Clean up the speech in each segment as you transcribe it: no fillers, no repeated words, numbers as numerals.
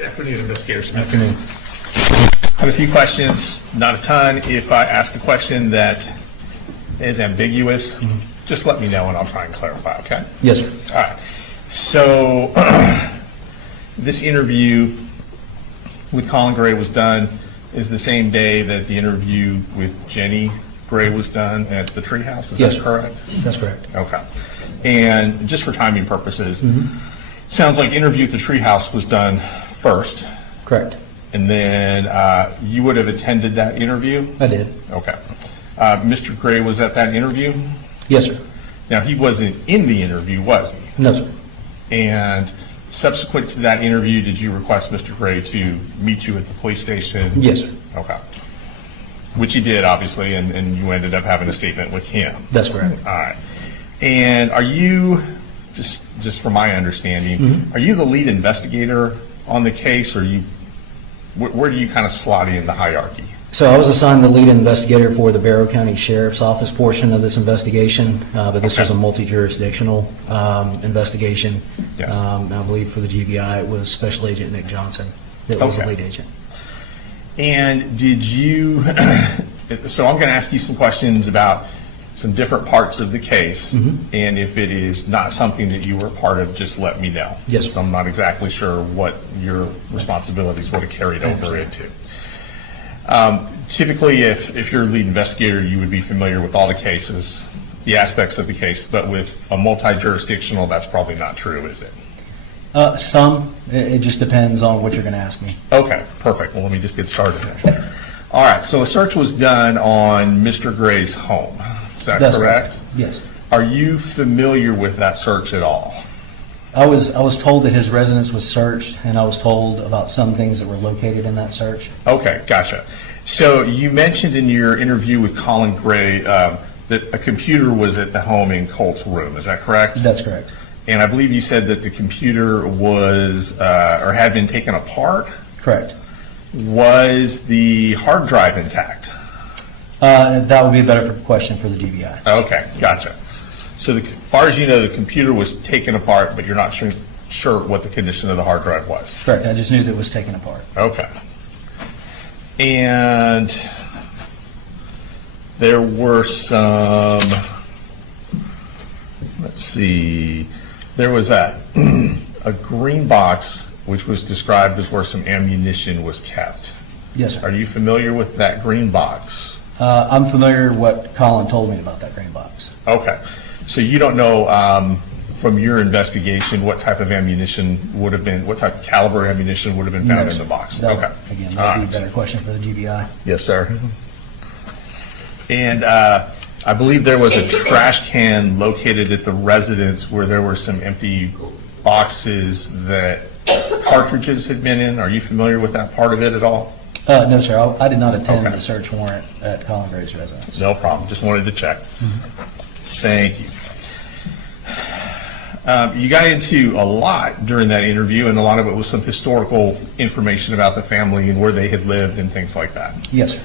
Good afternoon, Investigator Smith. Afternoon. I have a few questions, not a ton. If I ask a question that is ambiguous, just let me know and I'll try and clarify, okay? Yes, sir. All right. So this interview with Colin Gray was done is the same day that the interview with Jenni Gray was done at the Treehouse. Is Yes, that sir. correct? That's correct. Okay. And just for timing purposes, sounds like interview at the Treehouse was done first, Correct. and then you would have attended that interview? I did. Okay. Mr. Gray was at that interview? Yes, sir. Now, he wasn't in the interview, was he? No, sir. And subsequent to that interview, did you request Mr. Gray to meet you at the police station? Yes, sir. Okay. Which he did, obviously, and you ended up having a statement with him. That's correct. All right. And are you, just from my understanding, are you the lead investigator on the case, or where do you kind of slot in the hierarchy? So I was assigned the lead investigator for the Barrow County Sheriff's Office portion of this investigation, but this was a multi-jurisdictional investigation. Yes. I believe for the GBI, it was Special Agent Nick Johnson that was the lead agent. And did you, so I'm going to ask you some questions about some different parts of the case, and if it is not something that you were a part of, just let me know. Yes, sir. So I'm not exactly sure what your responsibilities would have carried over into. Typically, if you're a lead investigator, you would be familiar with all the cases, the aspects of the case, but with a multi-jurisdictional, that's probably not true, is it? Some. It just depends on what you're going to ask me. Okay, perfect. Well, let me just get started then. All right, so a search was done on Mr. Gray's home. Is that That's correct? Yes. Are you familiar with that search at all? I was told that his residence was searched, and I was told about some things that were located in that search. Okay, gotcha. So you mentioned in your interview with Colin Gray that a computer was at the home in Colt's room. Is that correct? That's correct. And I believe you said that the computer was or had been taken apart. Correct. Was the hard drive intact? That would be a better question for the GBI. Okay, gotcha. So as far as you know, the computer was taken apart, but you're not sure what the condition of the hard drive was? Correct. I just knew that it was taken apart. Okay. And there were some, let's see, there was a green box which was described as where some ammunition was kept. Yes, sir. Are you familiar with that green box? I'm familiar with what Colin told me about that green box. Okay. So you don't know from your investigation what type of ammunition would have been, what type of caliber ammunition would have been found in the box? Okay. Again, that would be a better question for the GBI. Yes, sir. And I believe there was a trash can located at the residence where there were some empty boxes that cartridges had been in. Are you familiar with that part of it at all? No, sir. I did not attend Okay. the search warrant at Colin Gray's residence. No problem. Just wanted to check. Thank you. You got into a lot during that interview, and a lot of it was some historical information about the family and where they had lived and things like that. Yes, sir.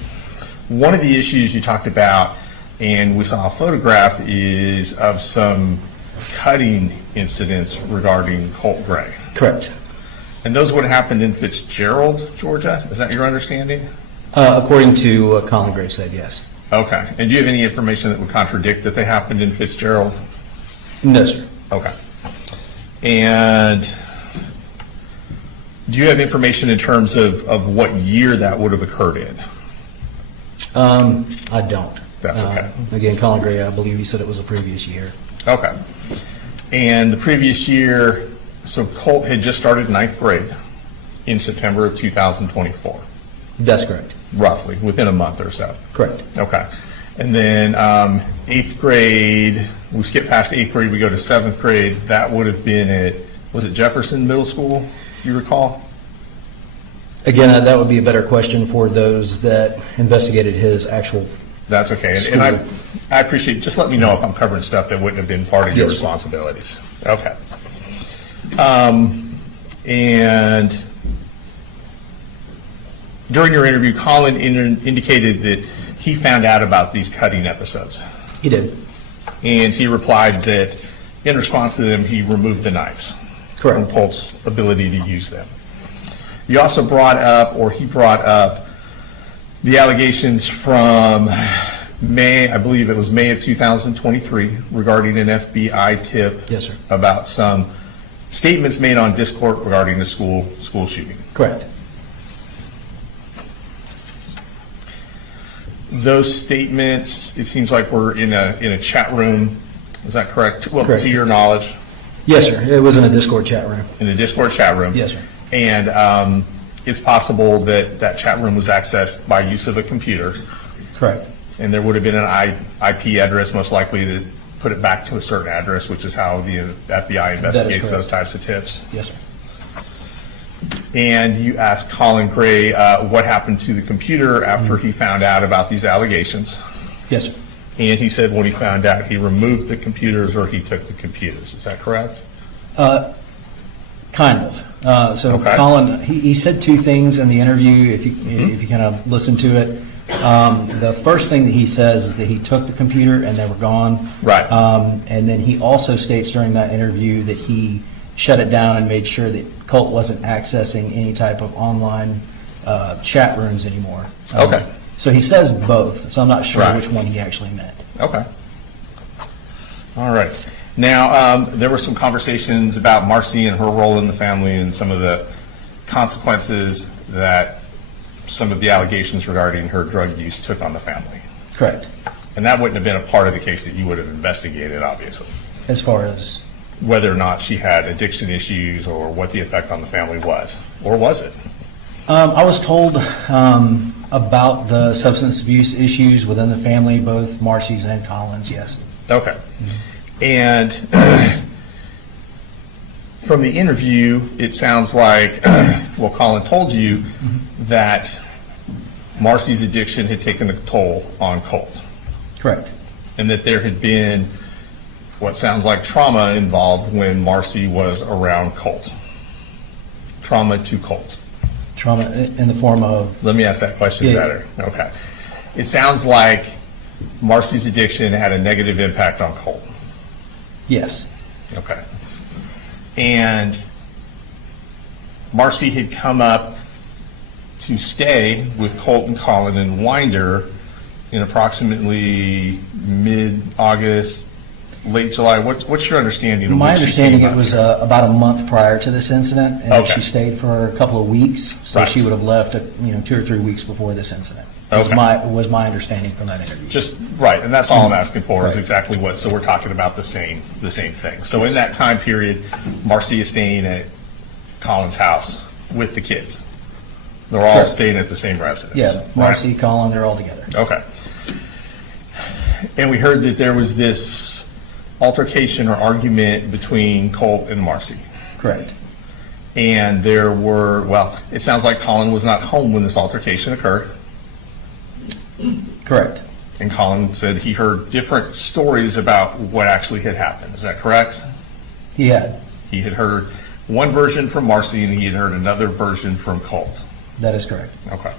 One of the issues you talked about, and we saw a photograph, is of some cutting incidents regarding Colt Gray. Correct. And those would have happened in Fitzgerald, Georgia? Is that your understanding? According to what Colin Gray said, yes. Okay. And do you have any information that would contradict that they happened in Fitzgerald? No, sir. Okay. And do you have information in terms of what year that would have occurred in? I don't. That's okay. Again, Colin Gray, I believe he said it was the previous year. Okay. And the previous year, so Colt had just started ninth grade in September of 2024. That's correct. Roughly, within a month or so. Correct. Okay. And then eighth grade, we skip past eighth grade, we go to seventh grade. That would have been at, was it Jefferson Middle School, you recall? Again, that would be a better question for those that investigated his actual. That's okay. And I appreciate, just let me know if I'm covering stuff that wouldn't have been part of your responsibilities. Okay. And during your interview, Colin indicated that he found out about these cutting episodes. He did. And he replied that in response to them, he removed the knives. Correct. From Colt's ability to use them. You also brought up, or he brought up, the allegations from May, I believe it was May of 2023, regarding an FBI tip. Yes, sir. About some statements made on Discord regarding the school shooting. Correct. Those statements, it seems like we're in a chat room. Is that correct? Well, Correct. to your knowledge, Yes, sir. It was in a Discord chat room. in a Discord chat room. Yes, sir. And it's possible that that chat room was accessed by use of a computer, Correct. and there would have been an IP address most likely that put it back to a certain address, which is how the FBI investigates correct. those types of tips. Yes, sir. And you asked Colin Gray what happened to the computer after he found out about these allegations. Yes, sir. And he said when he found out, he removed the computers or he took the computers. Is that correct? Kind of. So Okay. Colin, he said two things in the interview, if you kind of listen to it. The first thing that he says is that he took the computer and they were gone. Right. And then he also states during that interview that he shut it down and made sure that Colt wasn't accessing any type of online chat rooms anymore. Okay. So he says both, so I'm not sure Right. which one he actually meant. Okay. All right. Now, there were some conversations about Marcee and her role in the family and some of the consequences that some of the allegations regarding her drug use took on the family. Correct. And that wouldn't have been a part of the case that you would have investigated, obviously, As far as, whether or not she had addiction issues or what the effect on the family was. Or was it? I was told about the substance abuse issues within the family, both Marcee's and Colin's, yes. Okay. And from the interview, it sounds like, well, Colin told you that Marcee's addiction had taken a toll on Colt, Correct. and that there had been what sounds like trauma involved when Marcee was around Colt. Trauma to Colt. Trauma in the form of, Let me ask that question Yeah. better. Okay. It sounds like Marcee's addiction had a negative impact on Colt. yes, Okay. And Marcee had come up to stay with Colt and Colin in Winder in approximately mid-August, late July. What's your understanding of my when she understanding came it up was here? about a month prior to this incident, and Okay. she stayed for a couple of weeks, so Right. she would have left, 2 or 3 weeks before this incident. Okay. Was my understanding from that interview. Just, right, and that's all I'm asking for is Right. exactly what, so we're talking about the same thing. So in that time period, Marcee is staying at Colin's house with the kids. They're all Correct. staying at the same residence. Yeah, right? Marcee, Colin, they're all together. Okay. And we heard that there was this altercation or argument between Colt and Marcee. Correct. And there were, well, it sounds like Colin was not home when this altercation occurred. Correct. And Colin said he heard different stories about what actually had happened. Is that correct? He had. He had heard one version from Marcee and he had heard another version from Colt. That is correct. Okay.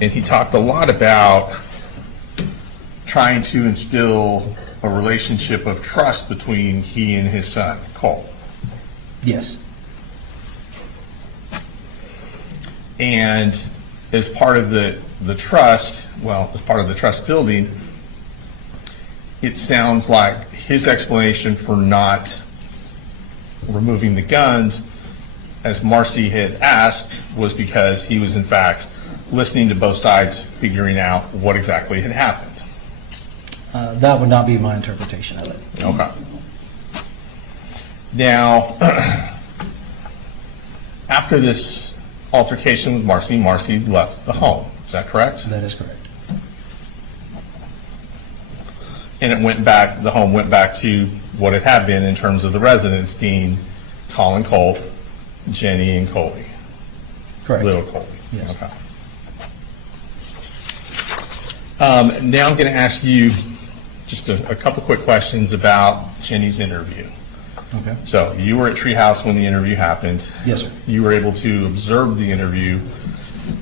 And he talked a lot about trying to instill a relationship of trust between he and his son, Colt. Yes. And as part of the trust, well, as part of the trust building, it sounds like his explanation for not removing the guns, as Marcee had asked, was because he was in fact listening to both sides, figuring out what exactly had happened. That would not be my interpretation of it. Okay. Now, after this altercation with Marcee left the home. Is that correct? That is correct. And it went back, the home went back to what it had been in terms of the residents being Colin, Colt, Jenni, and Coley. Correct. Little Coley. Yes. Okay. Now I'm going to ask you just a couple quick questions about Jenni's interview. Okay. So you were at Treehouse when the interview happened. Yes, sir. You were able to observe the interview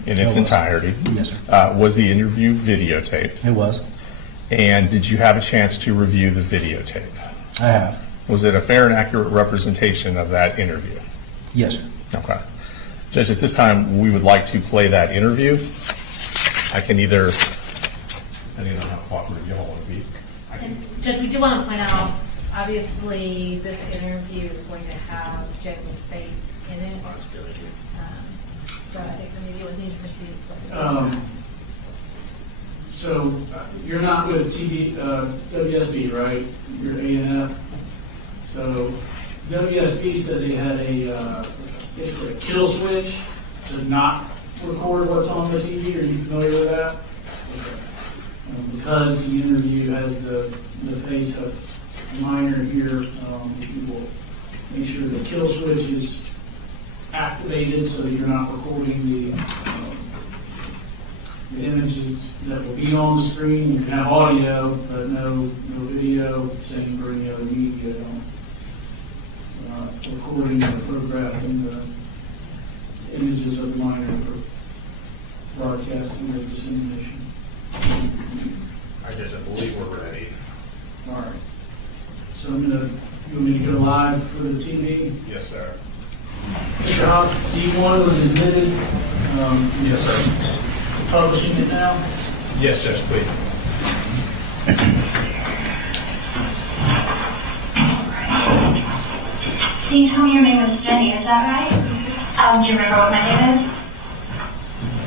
in its was. entirety. Yes, sir. Was the interview videotaped? It was. And did you have a chance to review the videotape? I have. Was it a fair and accurate representation of that interview? Yes, sir. Okay. Judge, at this time, we would like to play that interview. I can either, depending on how cooperative y'all want to be. And Judge, we do want to point out, obviously, this interview is going to have Jenni's face in it. So I think maybe you would need to proceed. So you're not with WSB, right? You're A&F. So WSB said they had basically a kill switch to not record what's on the TV. Are you familiar with that? Because the interview has the face of a minor here, we will make sure the kill switch is activated so that you're not recording the images that will be on the screen. You can have audio, but no video, same for any other media. Recording or photographing the images of the minor for broadcasting or dissemination. I guess I believe we're ready. All right. So you want me to go live for the TV? Yes, sir. Mr. Hobbs, D1 was admitted. Yes, sir. Publishing it now. Yes, Judge, please. So you told me your name was Jenni, is that right? Do you remember what my name is?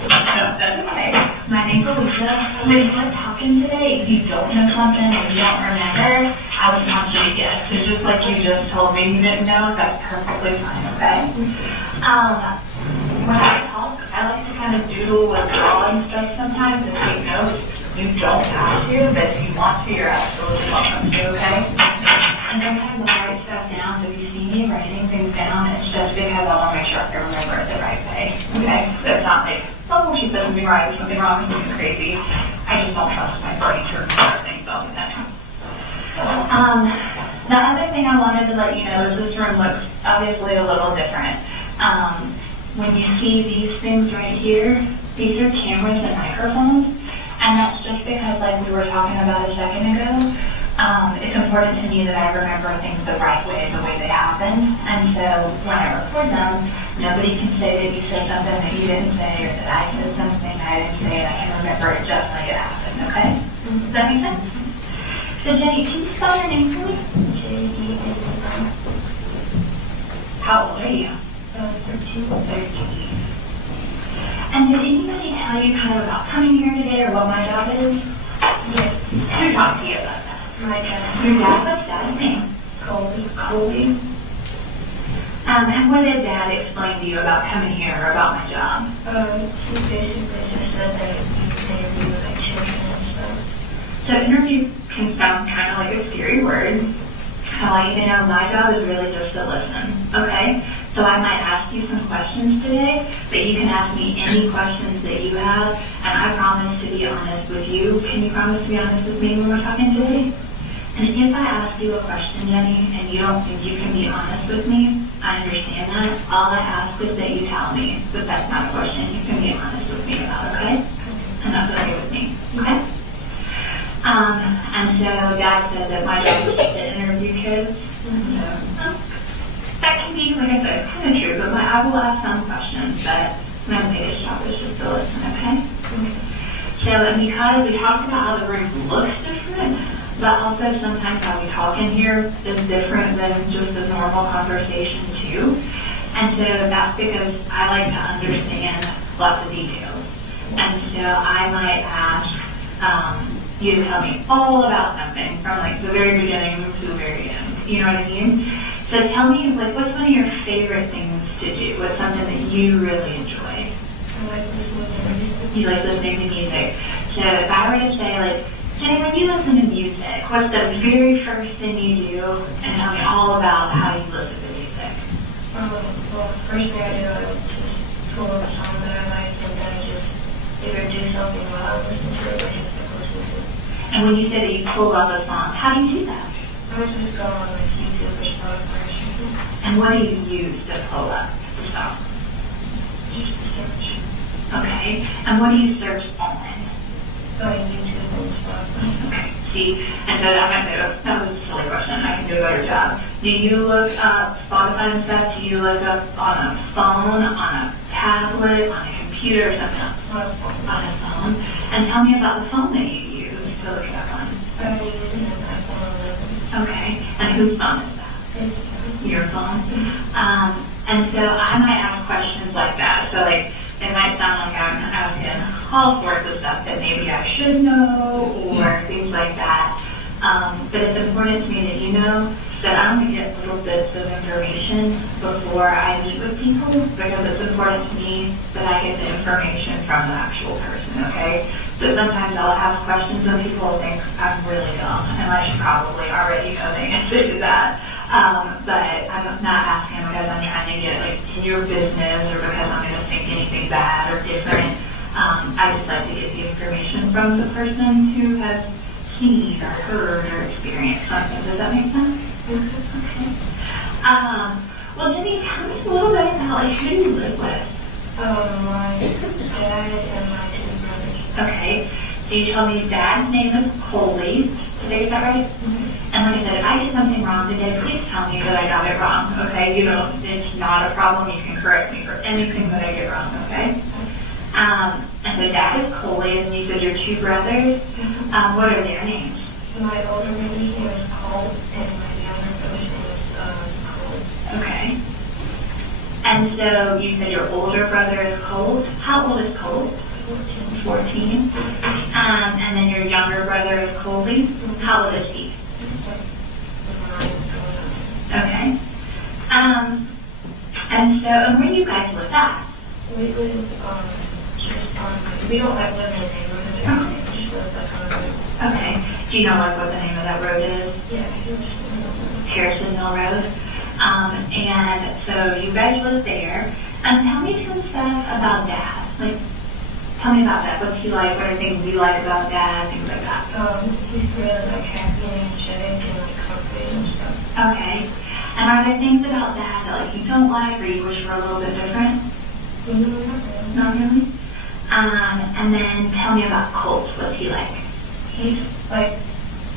No, that's okay. My name's Alicia. When you were talking today, if you don't know something or you don't remember, I would want you to guess. So just like you just told me you didn't know, that's perfectly fine, okay? When I talk, I like to kind of doodle with drawing stuff sometimes and take notes. You don't have to, but if you want to, you're absolutely welcome to, okay? And sometimes I'll write stuff down, so if you see me writing things down, it's just because I want to make sure I can remember it the right way, okay? So it's not like, oh, she said something right, or something wrong, or something crazy. I just don't trust my brain to remember things all the time. The other thing I wanted to let you know is this room looks obviously a little different. When you see these things right here, these are cameras and microphones, and that's just because, like we were talking about a second ago, it's important to me that I remember things the right way, the way they happen. And so when I record them, nobody can say that you said something that you didn't say, or that I said something that I didn't say, and I can remember it just like it happened, okay? Does that make sense? So Jenni, can you spell your name for me? Jenni. How old are you? 13. And did anybody tell you kind of about coming here today or what my job is? Yes. Who talked to you about that? My dad. Your dad? What's dad's name? Colin. And what did Dad explain to you about coming here or about my job? He basically just said that you interview like children and stuff. So interview can sound kind of like a scary word. I want you to know my job is really just to listen, okay? So I might ask you some questions today, but you can ask me any questions that you have, and I promise to be honest with you. Can you promise to be honest with me when we're talking today? And if I ask you a question, Jenni, and you don't think you can be honest with me, I understand that. All I ask is that you tell me that that's not a question you can be honest with me about, okay? And that's okay with me, okay? And so Dad said that my job is to interview kids. So, that can be, like I said, kind of true, but I will ask some questions, but my biggest job is just to listen, okay? So, and because we talked about how the room looks different, but also sometimes how we talk in here is different than just a normal conversation too. And so that's because I like to understand lots of details. And so I might ask you to tell me all about something from like the very beginning to the very end. You know what I mean? So tell me, like, what's one of your favorite things to do? What's something that you really enjoy? I like listening to music. You like listening to music. So if I were to say, like, Jenni, when you listen to music, what's the very first thing you do? And tell me all about how you listen to music. Well, first thing I do, I just pull up a song that I like, and then I just either do something while I listen to it, or just listen to it. And when you say that you pull up a song, how do you do that? I just go on like YouTube or Spotify or something. And what do you use to pull up the song? Just search. Okay. And what do you search on? YouTube and stuff. Okay. See, and so I'm going to say, that was a silly question. I can do a better job. Do you look up Spotify and stuff? Do you look up on a phone, on a tablet, on a computer, or something else? On a phone. And tell me about the phone that you use to look it up on. I'm using an iPhone 11. Okay. And whose phone is that? Your phone? And so I might ask questions like that. So like, it might sound like I'm asking all sorts of stuff that maybe I should know or things like that. But it's important to me that you know that I'm going to get little bits of information before I meet with people because it's important to me that I get the information from the actual person, okay? So sometimes I'll ask questions and people will think I'm really dumb and I should probably already know the answer to that. But I'm not asking because I'm trying to get like in your business or because I'm going to think anything bad or different. I just like to get the information from the person who has seen or heard or experienced something. Does that make sense? Okay. Well, Jenni, tell me a little bit about like who you live with. My dad and my 2 brothers. Okay. So you told me your dad's name is Colin. Today, is that right? And like I said, if I did something wrong today, please tell me that I got it wrong, okay? You know, it's not a problem. You can correct me for anything that I get wrong, okay? And so dad is Colin, and you said your 2 brothers. What are their names? My older brother's name is Colt, and my younger brother's name is Colt. Okay. And so you said your older brother is Colt. How old is Colt? 14. And then your younger brother is Colin. How old is he? Okay. And so, and where do you guys live at? We live just on, we don't like live in a neighborhood, we just live like on a road. Okay. Do you know like what the name of that road is? Yeah, Harrison Mill Road. And so you guys live there. And tell me some stuff about Dad. Like, tell me about that. What's he like? What are things you like about Dad? Things like that. He's really like happy and energetic and like confident and stuff. Okay. And are there things about Dad that like you don't like or you wish were a little bit different? Not really. And then tell me about Colt. What's he like? He's like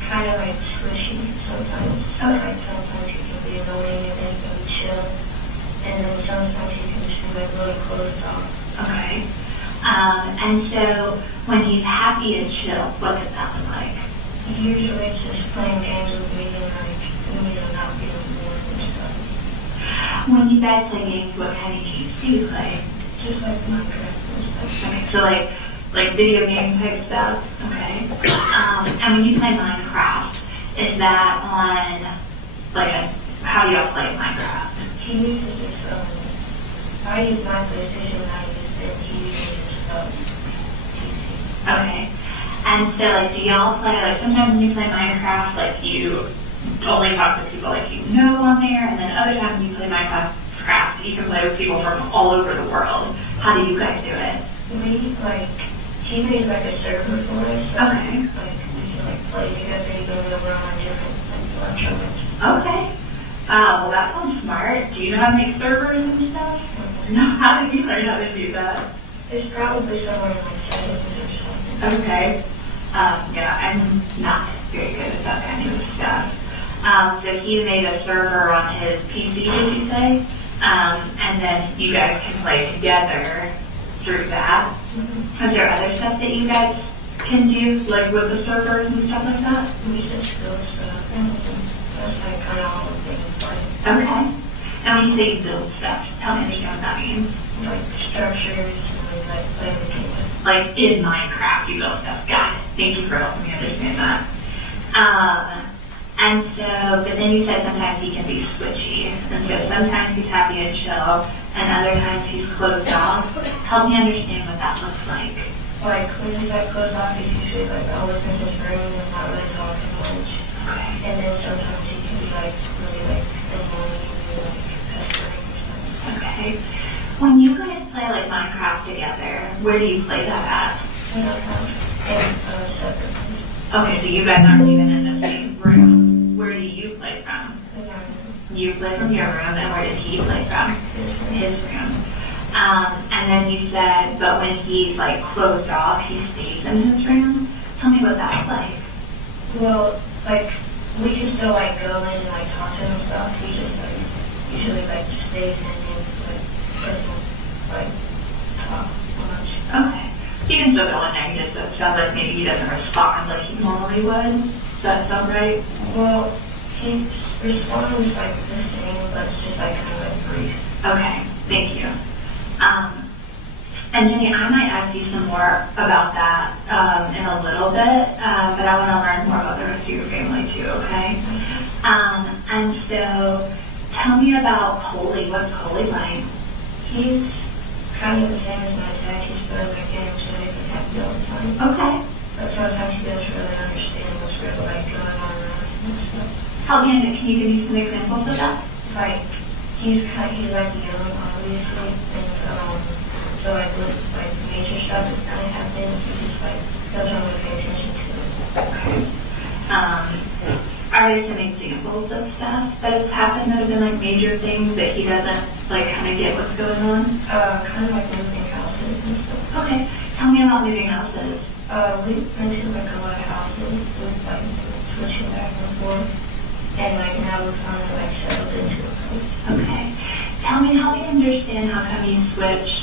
kind of like squishy sometimes. Okay. Like sometimes he can be annoying and then he can be chill. And then sometimes he can just be like really closed off. Okay. And so when he's happy and chill, what does that look like? Usually it's just playing games with me and like, not being bored and stuff. When you guys play games, what kind of games do you play? Just like Minecraft and stuff. Okay, so like video game type stuff. Okay. And when you play Minecraft, is that on like how do y'all play Minecraft? He uses his I use my PlayStation and I use it. He uses his Okay. And so like do y'all play like sometimes when you play Minecraft like you only talk to people like you know on there, and then other times when you play Minecraft you can play with people from all over the world. How do you guys do it? We like he made like a server for us. So Okay. Like we can like play together even though we're on different like electronics. Okay. Well that sounds smart. Do you know how to make servers and stuff? No, how did you learn how to do that? It's probably somewhere in like settings or something. Okay. Yeah, I'm not very good at that kind of stuff. So he made a server on his PC, did you say? And then you guys can play together through that. Is there other stuff that you guys can do, like with the servers and stuff like that? We just build stuff and that's like kind of all the things like Okay. And when you say build stuff, tell me what that means. like structures and like play the game. Like in Minecraft, you build stuff. Got it. Thank you for helping me understand that. And so, but then you said sometimes he can be switchy. And so sometimes he's happy and chill, and other times he's closed off. Help me understand what that looks like. Like when he's like closed off, he's usually like always in his room and not really talking much. And then sometimes he can be like really like annoying and like pestering or something. Okay. When you guys play like Minecraft together, where do you play that at? We don't have separate rooms. Okay, so you guys aren't even in the same room. Where do you play from? You play from your room, and where did he play from? His room. And then you said, but when he's like closed off, he stays in his room. Tell me what that's like. Well, like we can still like go in and like talk to him and stuff. He just like usually like just stays in his like personal like still going negative, so it sounds like maybe he doesn't respond like he normally would. Does that sound right? Well, he responds like the same, but it's just like kind of like brief. Okay, thank you. And Jenni, I might ask you some more about that in a little bit, but I want to learn more about the rest of your family too, okay? And so, tell me about Coley. What's Coley like? He's kind of the same as my dad. He's sort of like getting to make me happy all the time. Okay. But sometimes he doesn't really understand what's really like going on around him and stuff. Help me, can you give me some examples of that? Like, he's like young, obviously, and so like with like major stuff that's kind of happening, he just like doesn't really pay attention to it. Okay. Are there some examples of stuff that has happened that have been like major things that he doesn't like kind of get what's going on? Kind of like moving houses and stuff. Okay. Tell me about moving houses. We've been to like a lot of houses with like switching back and forth, and like now we've finally like settled into a place. Okay. Help me understand how come you switched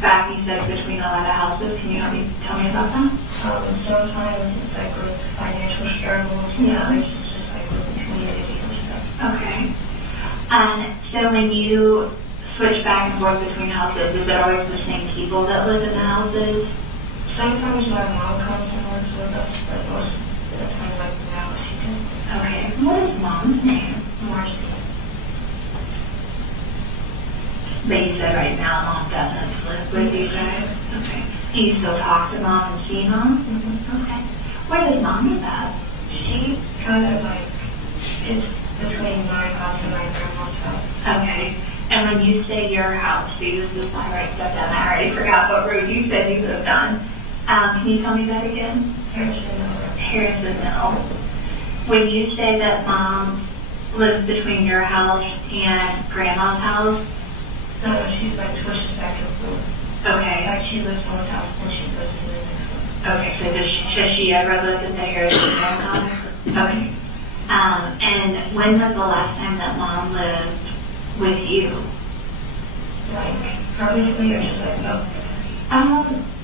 back, you said, between a lot of houses. Can you tell me about that? Sometimes it's like with financial struggles, Yeah. it's just like with the community and stuff. Okay. So when you switch back and forth between houses, is it always the same people that live in the houses? Sometimes my mom comes and works with us, but most of the time like now she does. Okay. What is mom's name? Marcee. But you said right now mom doesn't live with you guys. Okay. Do you still talk to mom and see mom? Mm-hmm. Okay. Where does mom live at? She kind of like, it's between my house and my grandma's house. Okay. And when you say your house, so this is my right stuff down. I already forgot what road you said you lived on. Can you tell me that again? Harrison Mill. When you say that mom lives between your house and grandma's house, No, she's like switches back and forth. okay. Like she lives in one house and she goes to the next one. Okay, so has she ever lived in the Harrison Mill house? Okay. And when was the last time that mom lived with you? Like, probably or just like,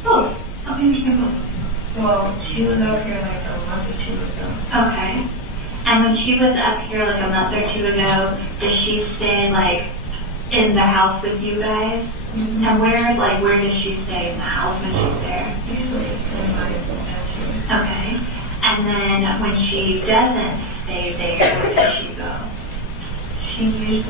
Both. Okay, you can both. well, she was out here like a month or two ago. Okay. And when she was up here like a month or two ago, did she stay like in the house with you guys? Mm-hmm. And where does she stay in the house when she's there? Usually in my house. Okay. And then when she doesn't stay there, where does she go? She usually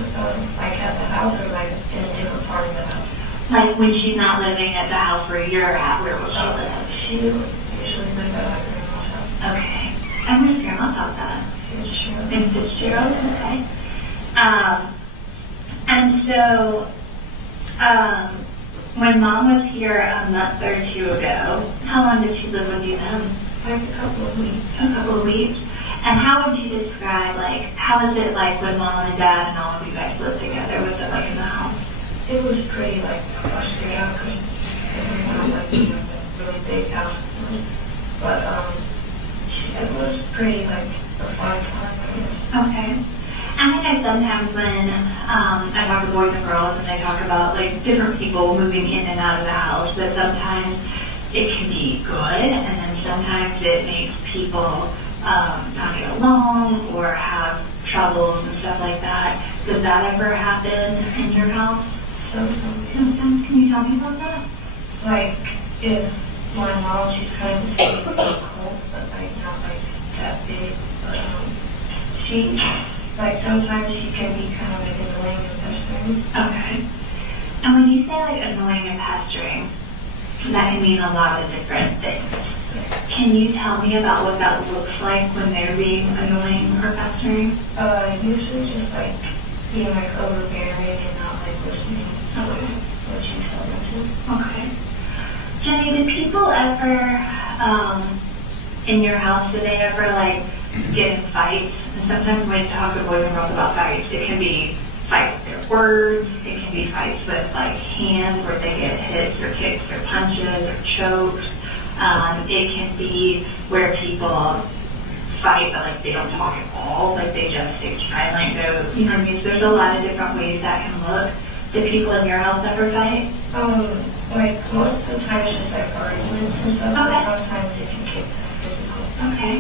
like at the house or like in a different part of the house. Like when she's not living at the house where you're at, where will she live? She usually lives at my grandma's house. Okay. And where's grandma's house at? Fitzgerald. In Fitzgerald? Okay. And so, when mom was here a month or two ago, how long did she live with you then? Like a couple of weeks. A couple of weeks. And how would you describe, like, how is it like when mom and dad and all of you guys live together? Was it like in the house? It was pretty like clustered out because it was not like a really big house. But it was pretty like a fun time, I guess. Okay. I think I sometimes when I talk to boys and girls and they talk about like different people moving in and out of the house, that sometimes it can be good and then sometimes it makes people not get along or have troubles and stuff like that. Does that ever happen in your house? Sometimes. Can you tell me about that? Like if my mom, she's kind of the same as Colt, but like not like that big. But she like sometimes she can be kind of like annoying and frustrating. Okay. And when you say like annoying and pestering, that can mean a lot of different things. Can you tell me about what that looks like when they're being annoying or pestering? Usually just like being like overbearing and not like listening to what you tell them to. Okay. Jenni, do people ever, in your house, do they ever like get in fights? And sometimes when you talk to boys and girls about fights, it can be fights with their words, it can be fights with like hands where they get hits or kicks or punches or chokes. It can be where people fight but like they don't talk at all, like they just stay silent. You know what I mean? So there's a lot of different ways that can look. Did people in your house ever fight? Like most of the time it's just like arguments and stuff, Okay. but sometimes it can get physical. Okay.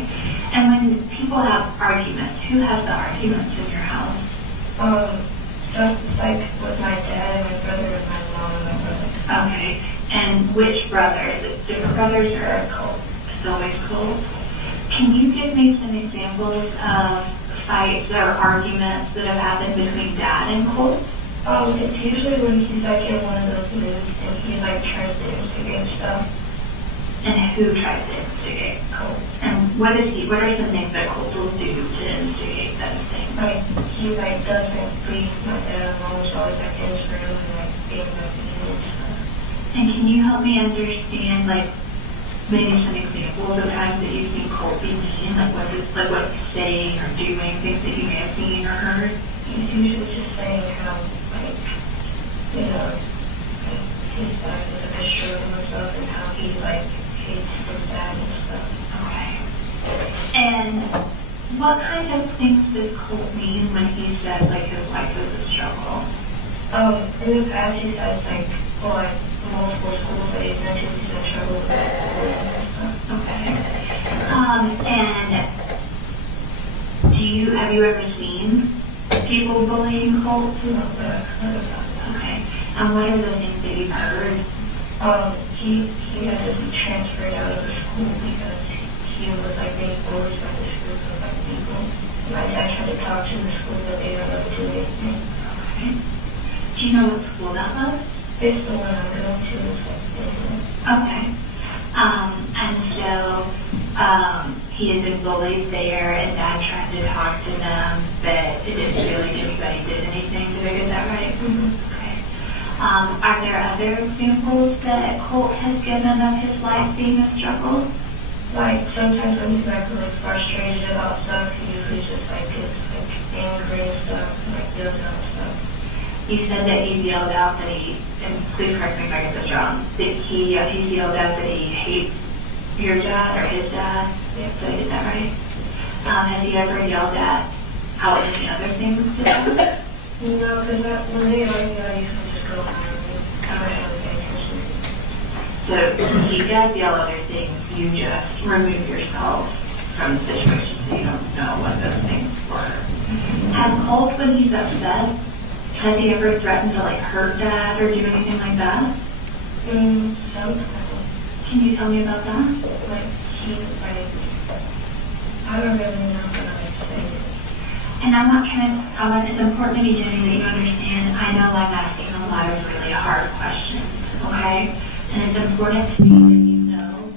And when people have arguments, who has the arguments in your house? Stuff like with my dad and my brother and my mom and my brother. Okay. And which brother? Is it different brothers or Colt? It's always Colt. Can you give me some examples of fights or arguments that have happened between Dad and Colt? It's usually when he's like in one of those moods and he like tries to instigate stuff. And who tries to instigate Colt? And what are some things that Colt will do to instigate those things? Like he like doesn't leave my dad alone, so always like in his room and like being like evil and stuff. And can you help me understand, like, maybe some examples of times that you've seen Colt be mean, like what he's saying or doing, things that you may have seen or heard? He's usually just saying how like, you know, like, his dad is a bit short of himself and how he like hates his dad and stuff. Okay. And what kind of things does Colt mean when he says, like, his life is a struggle? In the past he says like, well, like multiple schools that he's mentioned he's in trouble with and stuff. Okay. And have you ever seen people bullying Colt? No, but I've heard about that. Okay. And what are the things that you've heard? He had to be transferred out of the school because he was like being bullied by the school of like people. My dad tried to talk to the school, but they don't ever do anything. Okay. Do you know what school that was? It's the one I'm going to. Okay. And so he had been bullied there, and Dad tried to talk to them, but it didn't feel like anybody did anything. Did I get that right? Mm-hmm. Okay. Are there other examples that Colt has given of his life being a struggle? Like sometimes when he's like really frustrated about stuff, he usually just like gets like angry and stuff, and like yells out stuff. You said that he yelled out that and please correct me if I get this wrong, that he yelled out that he hates your dad or his dad. Yeah. Did I get that right? Has he ever yelled at out any other things to them? No, because when they argue, I usually just go home and kind of have a vacation. So he does yell other things, you just remove yourself from the situation so you don't know what those things were. Has Colt, when he's upset, has he ever threatened to like hurt Dad or do anything like that? Sometimes. Can you tell me about that? Like, he like, I don't really know what I'm saying. And I'm not trying to, it's important to me, Jenni, that you understand, I know I'm asking a lot of really hard questions, okay? And it's important to me that you know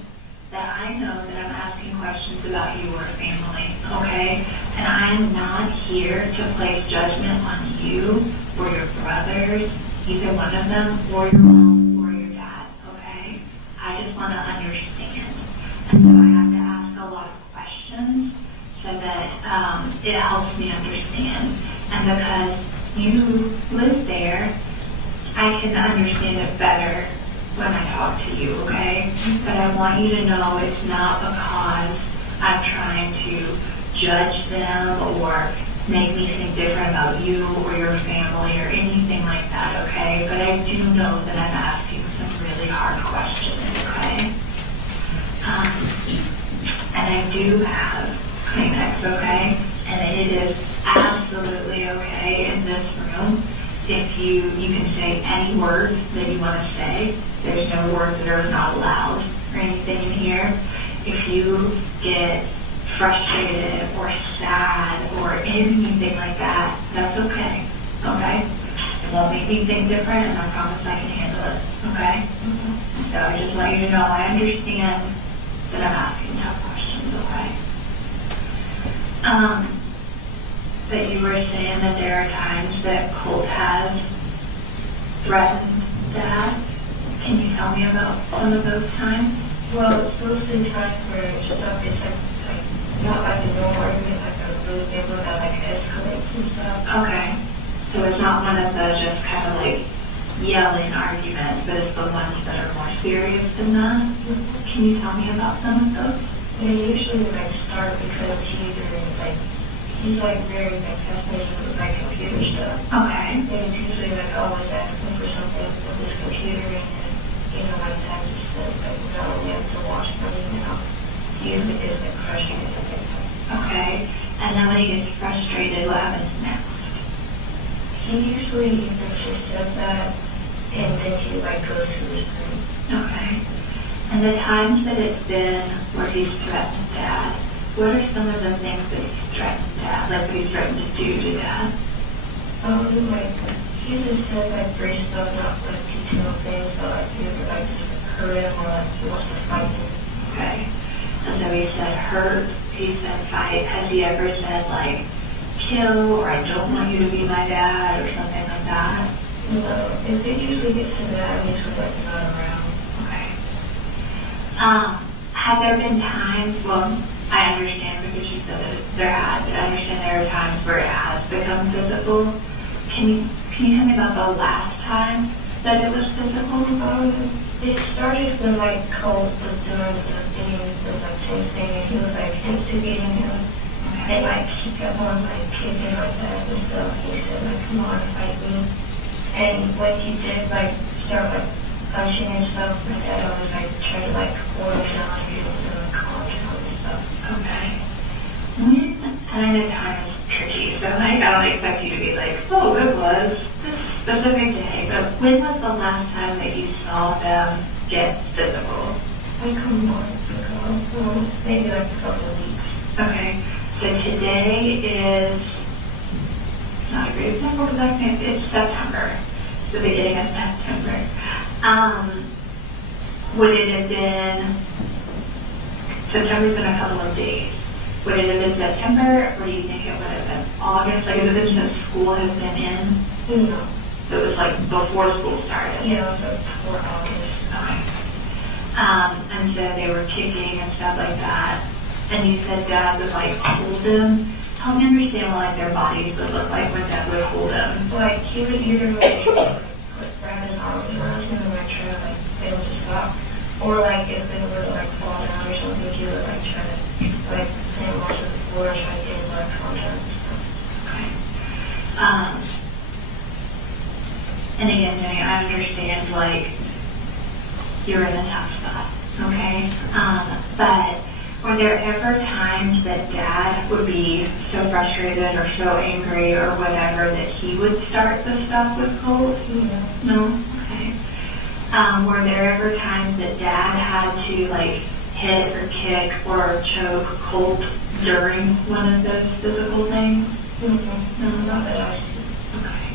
that I know that I'm asking questions about your family, okay? And I am not here to place judgment on you or your brothers, either one of them, or your mom or your dad, okay? I just want to understand. And so I have to ask a lot of questions so that it helps me understand. And because you live there, I can understand it better when I talk to you, okay? But I want you to know it's not because I'm trying to judge them or make me think different about you or your family or anything like that, okay? But I do know that I'm asking some really hard questions, okay? And I do have Kleenex, okay? And it is absolutely okay in this room if you can say any words that you want to say. There's no words that are not allowed or anything in here. If you get frustrated or sad or anything like that, that's okay, okay? It won't make me think different, and I promise I can handle it, okay? So I just want you to know I understand that I'm asking tough questions, okay? But you were saying that there are times that Colt has threatened Dad. Can you tell me about some of those times? Well, it's mostly times where stuff is like not like a normal argument, like a really big one that like escalates and stuff. Okay. So it's not one of the just kind of like yelling arguments, but it's the ones that are more serious than that. Can you tell me about some of those? They usually like start because he either like he's like very like fascinated with like computer stuff. Okay. And he's usually like always asking for something with his computer, and then, you know, like that he says like, no, we have to watch my email. He usually is like crushing it at that time. Okay. And then when he gets frustrated, what happens next? He usually just does that, and then he like goes to his room. Okay. And the times that it's been where he's threatened Dad, what are some of the things that he's threatened Dad, like what he's threatened to do to Dad? Like, he just says like very stuff, not like detailed things, but like he would like just hurt him or like he wants to fight him. Okay. And so he said hurt, he said fight. Has he ever said like kill or I don't want you to be my dad or something like that? No, if it usually gets to that, he's like not around. Okay. Have there been times, well, I understand because you said that there has, but I understand there are times where it has become physical. Can you tell me about the last time that it was physical? It started when like Colt was doing the thing with like tasting, and he was like instigating him. And like he kept on like kicking like that and stuff. He said like, come on, fight me. And when he did like start like punching and stuff, my dad always like tried to like order down and he was doing calm down and stuff. Okay. When, and I know time is tricky, so like I don't expect you to be like, oh, it was this specific day, but when was the last time that you saw them get physical? Like a month ago, maybe like a couple of weeks. Okay. So today is not a great example because I think it's September, the beginning of September. Would it have been, September's been a couple of days. Would it have been September, or do you think it would have been August? Like, has it been since school has been in? No. So it was like before school started? Yeah, it was like before August. Okay. And so they were kicking and stuff like that. And you said Dad would like hold them. Help me understand what like their bodies would look like when Dad would hold them. Like he would either like grab his arms around him and like try to like get him to stop, or like if they were to like fall down or something, he would like try to like put him onto the floor and try to get him like contact and stuff. Okay. And again, Jenni, I understand like you're in a tough spot, okay? But were there ever times that Dad would be so frustrated or so angry or whatever that he would start the stuff with Colt? No? Okay. Were there ever times that Dad had to like hit or kick or choke Colt during one of those physical things? No, not that I see. Okay.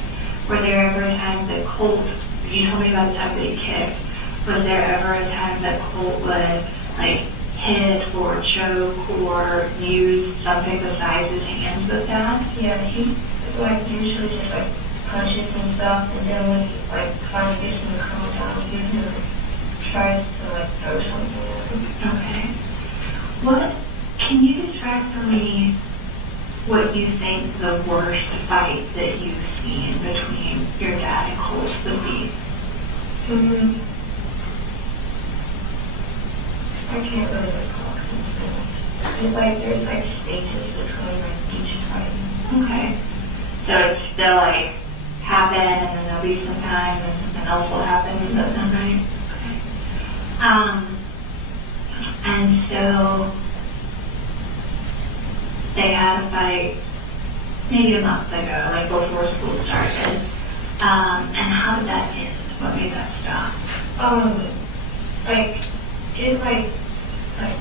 Were there ever times that Colt, you told me about the time that he kicked, was there ever a time that Colt would like hit or choke or use something besides his hands with that? Yeah, he like usually just like punches and stuff, and then when he like finally gets him to calm down, he usually tries to like throw something at him. Okay. What, can you describe for me what you think the worst fight that you've seen between your dad and Colt would be? I can't really recall. It's like there's like stages between like each fight. Okay. So it's still like happen and then there'll be some time and something else will happen. Is that sound right? Okay. And so they had a fight maybe a month ago, like before school started. And how did that end? What made that stop? Like it like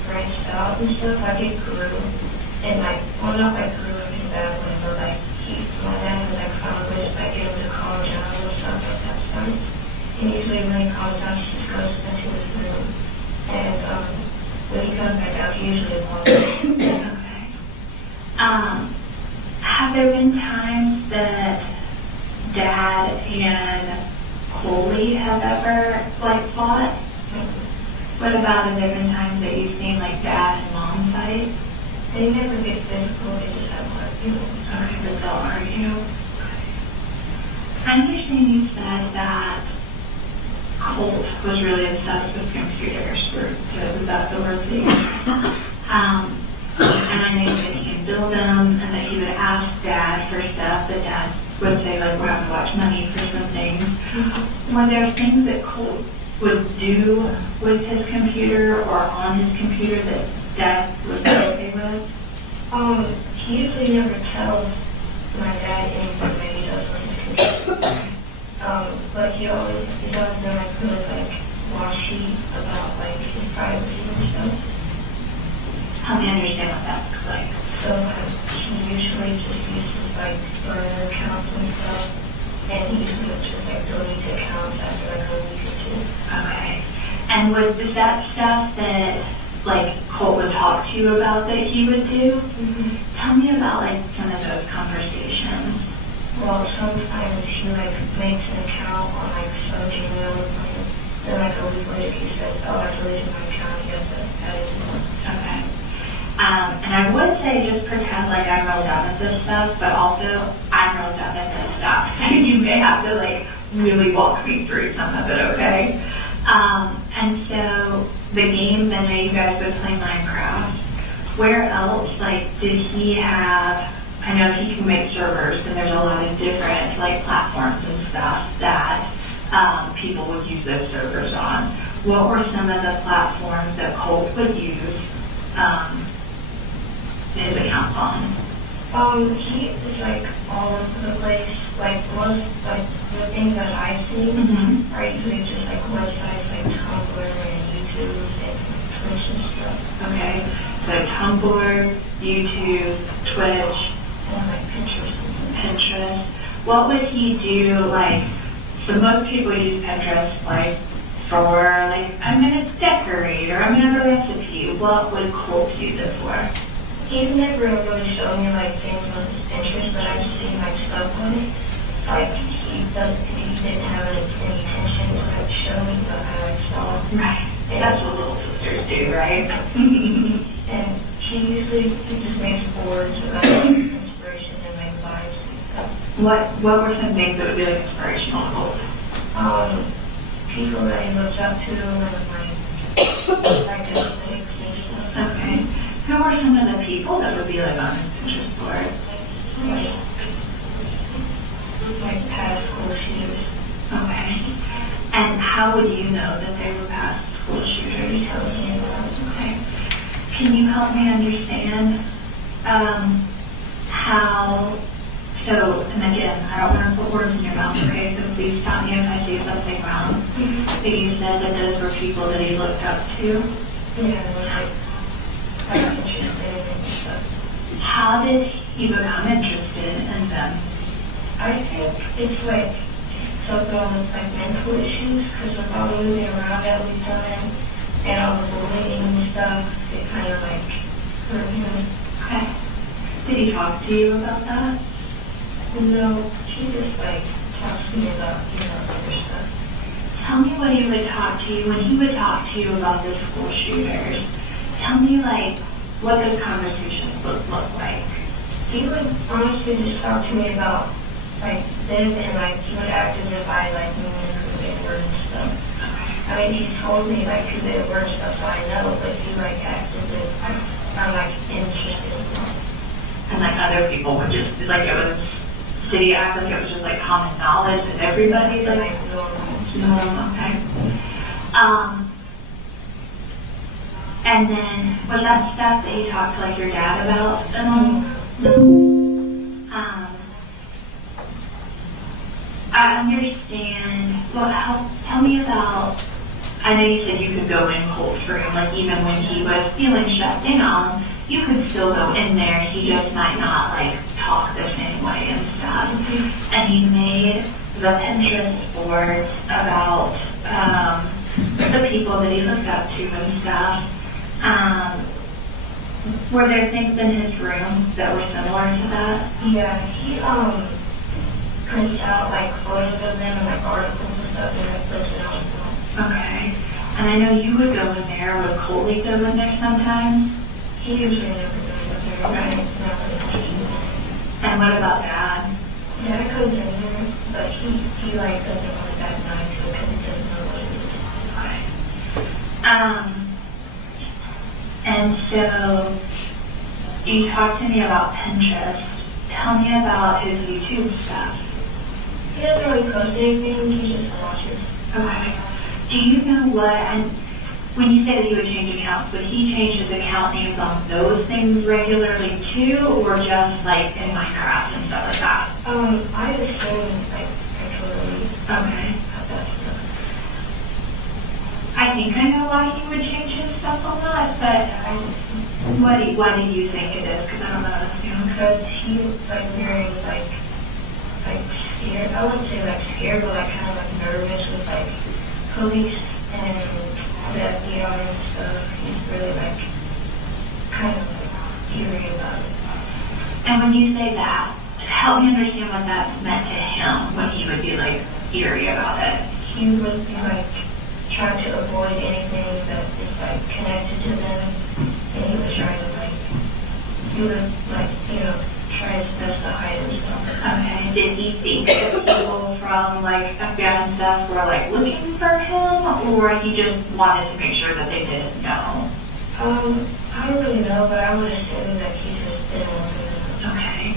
branched out and stuff. Like it grew and like well not like grew into that way, but like my dad was like finally just like able to calm down and stuff like that stuff. And usually when he calms down, he just goes into his room, and when he comes back out, he usually walks. Okay. Have there been times that Dad and Coley have ever like fought? What about have there been times that you've seen like Dad and Mom fight? They never get physical, they just have arguments. Okay, but they'll argue. I understand you said that Colt was really obsessed with computers. Was that the word that you And I know that he could build them and that he would for stuff that Dad would say, like, we're having to watch money for some things. Were there things that Colt would do with his computer or on his computer that Dad was okay with? He usually never tells my dad anything that he does with his computer. But he always know like put like wash sheet about like his privacy and stuff. Help me understand what that looks like. So he usually just uses like burner accounts and stuff, and he usually just like delete accounts after like a week or two. Okay. And was that stuff that like Colt would talk to you about that he would do? Tell me about like some of those conversations. Well, sometimes he like makes an account on like some Gmail or something. Then like a week later he says, "Oh, I deleted my account." He has to edit it. Okay. And I would say just pretend like I'm real done with this stuff, but also I'm real done with this stuff. And you may have to like really walk me through some of it, okay? And so the games, I know you guys would play Minecraft. Where else, like, did he have, I know he can make servers, and there's a lot of different, like, platforms and stuff that people would use those servers on. What were some of the platforms that Colt would use his accounts on? He is like all over the place. Like most like the things that I've seen are usually just like websites like Tumblr and YouTube and Twitch and stuff. Okay, so Tumblr, YouTube, Twitch, And like Pinterest. What would he do, like, so most people use Pinterest, like, for, like, I'm going to decorate or I'm going to have a recipe. What would Colt use it for? He's never really shown me like things on his Pinterest, but I've seen like stuff on it. Like he didn't have any intention to like show me, but I like saw it. Right. That's what little sisters do, right? And he just makes boards about inspiration and like vibes and stuff. What were some things that would be, like, inspirational to Colt? People that he looks up to and like aesthetics and stuff. Okay. Who are some of the people that would be, like, on his Pinterest board? Like past school shooters. Okay. And how would you know that they were past school shooters? He tells me about it. Okay. Can you help me understand how, so, and again, I don't want to put words in your mouth, okay, so please stop me if I say something wrong. But you said that those were people that he looked up to. Yeah, like I'm interested in stuff. How did he become interested in them? I think it's like something with like mental issues because of all moving around all the time and all the bullying and stuff. It kind of like hurt him. Okay. Did he talk to you about that? No, he just like talks to me about, other stuff. Tell me what he would talk to you, when he would talk to you about the school shooters. Tell me, like, what those conversations would look like. He would honestly just talk to me about like them and like he would act as if I like knew who they were and stuff. I mean, he told me like who they were and stuff, so I know, but he like acts as if I'm like interested in them. And like other people would just, like it was, did he act like it was just like common knowledge that everybody, like, Normal. okay. And then, was that stuff that you talked to like your dad about at all? I understand, well, tell me about, I know you said you could go in Colt for him, like even when he was feeling shut down, you could still go in there, he just might not like talk the same way and stuff. And he made the Pinterest boards about the people that he looked up to and stuff. Were there things in his room that were similar to that? Yeah, he prints out like photos of them and like articles and stuff and like puts it on his phone. Okay. And I know you would go in there, would Coley go in there sometimes? He usually never goes with her. Right. And what about Dad? Yeah, I goes in there, but he like doesn't want that night because he doesn't know what it is. And so you talked to me about Pinterest. Tell me about his YouTube stuff. He doesn't really post anything, he just watches. Okay. Do you know what, and when you say that he would change accounts, would he change his account names on those things regularly too, or just like in Minecraft and stuff like that? I assume, like, actually, Okay. that's I think I know why he would change his stuff a lot, but why do you think it is? Because I don't know this new. because he, like, very, like scared, I wouldn't say like scared, but like kind of like nervous with like police and the FBI and stuff. He's really like kind of like eerie about it. And when you say that, help me understand what that's meant to him when he would be like eerie about it. He would be like trying to avoid anything that is like connected to them, and he was trying to like, he would like, you know, try his best to hide himself. Okay. Did he think that people from like FBI and stuff were like looking for him, or he just wanted to make sure that they didn't know? I don't really know, but I would assume that he just didn't want to know. Okay.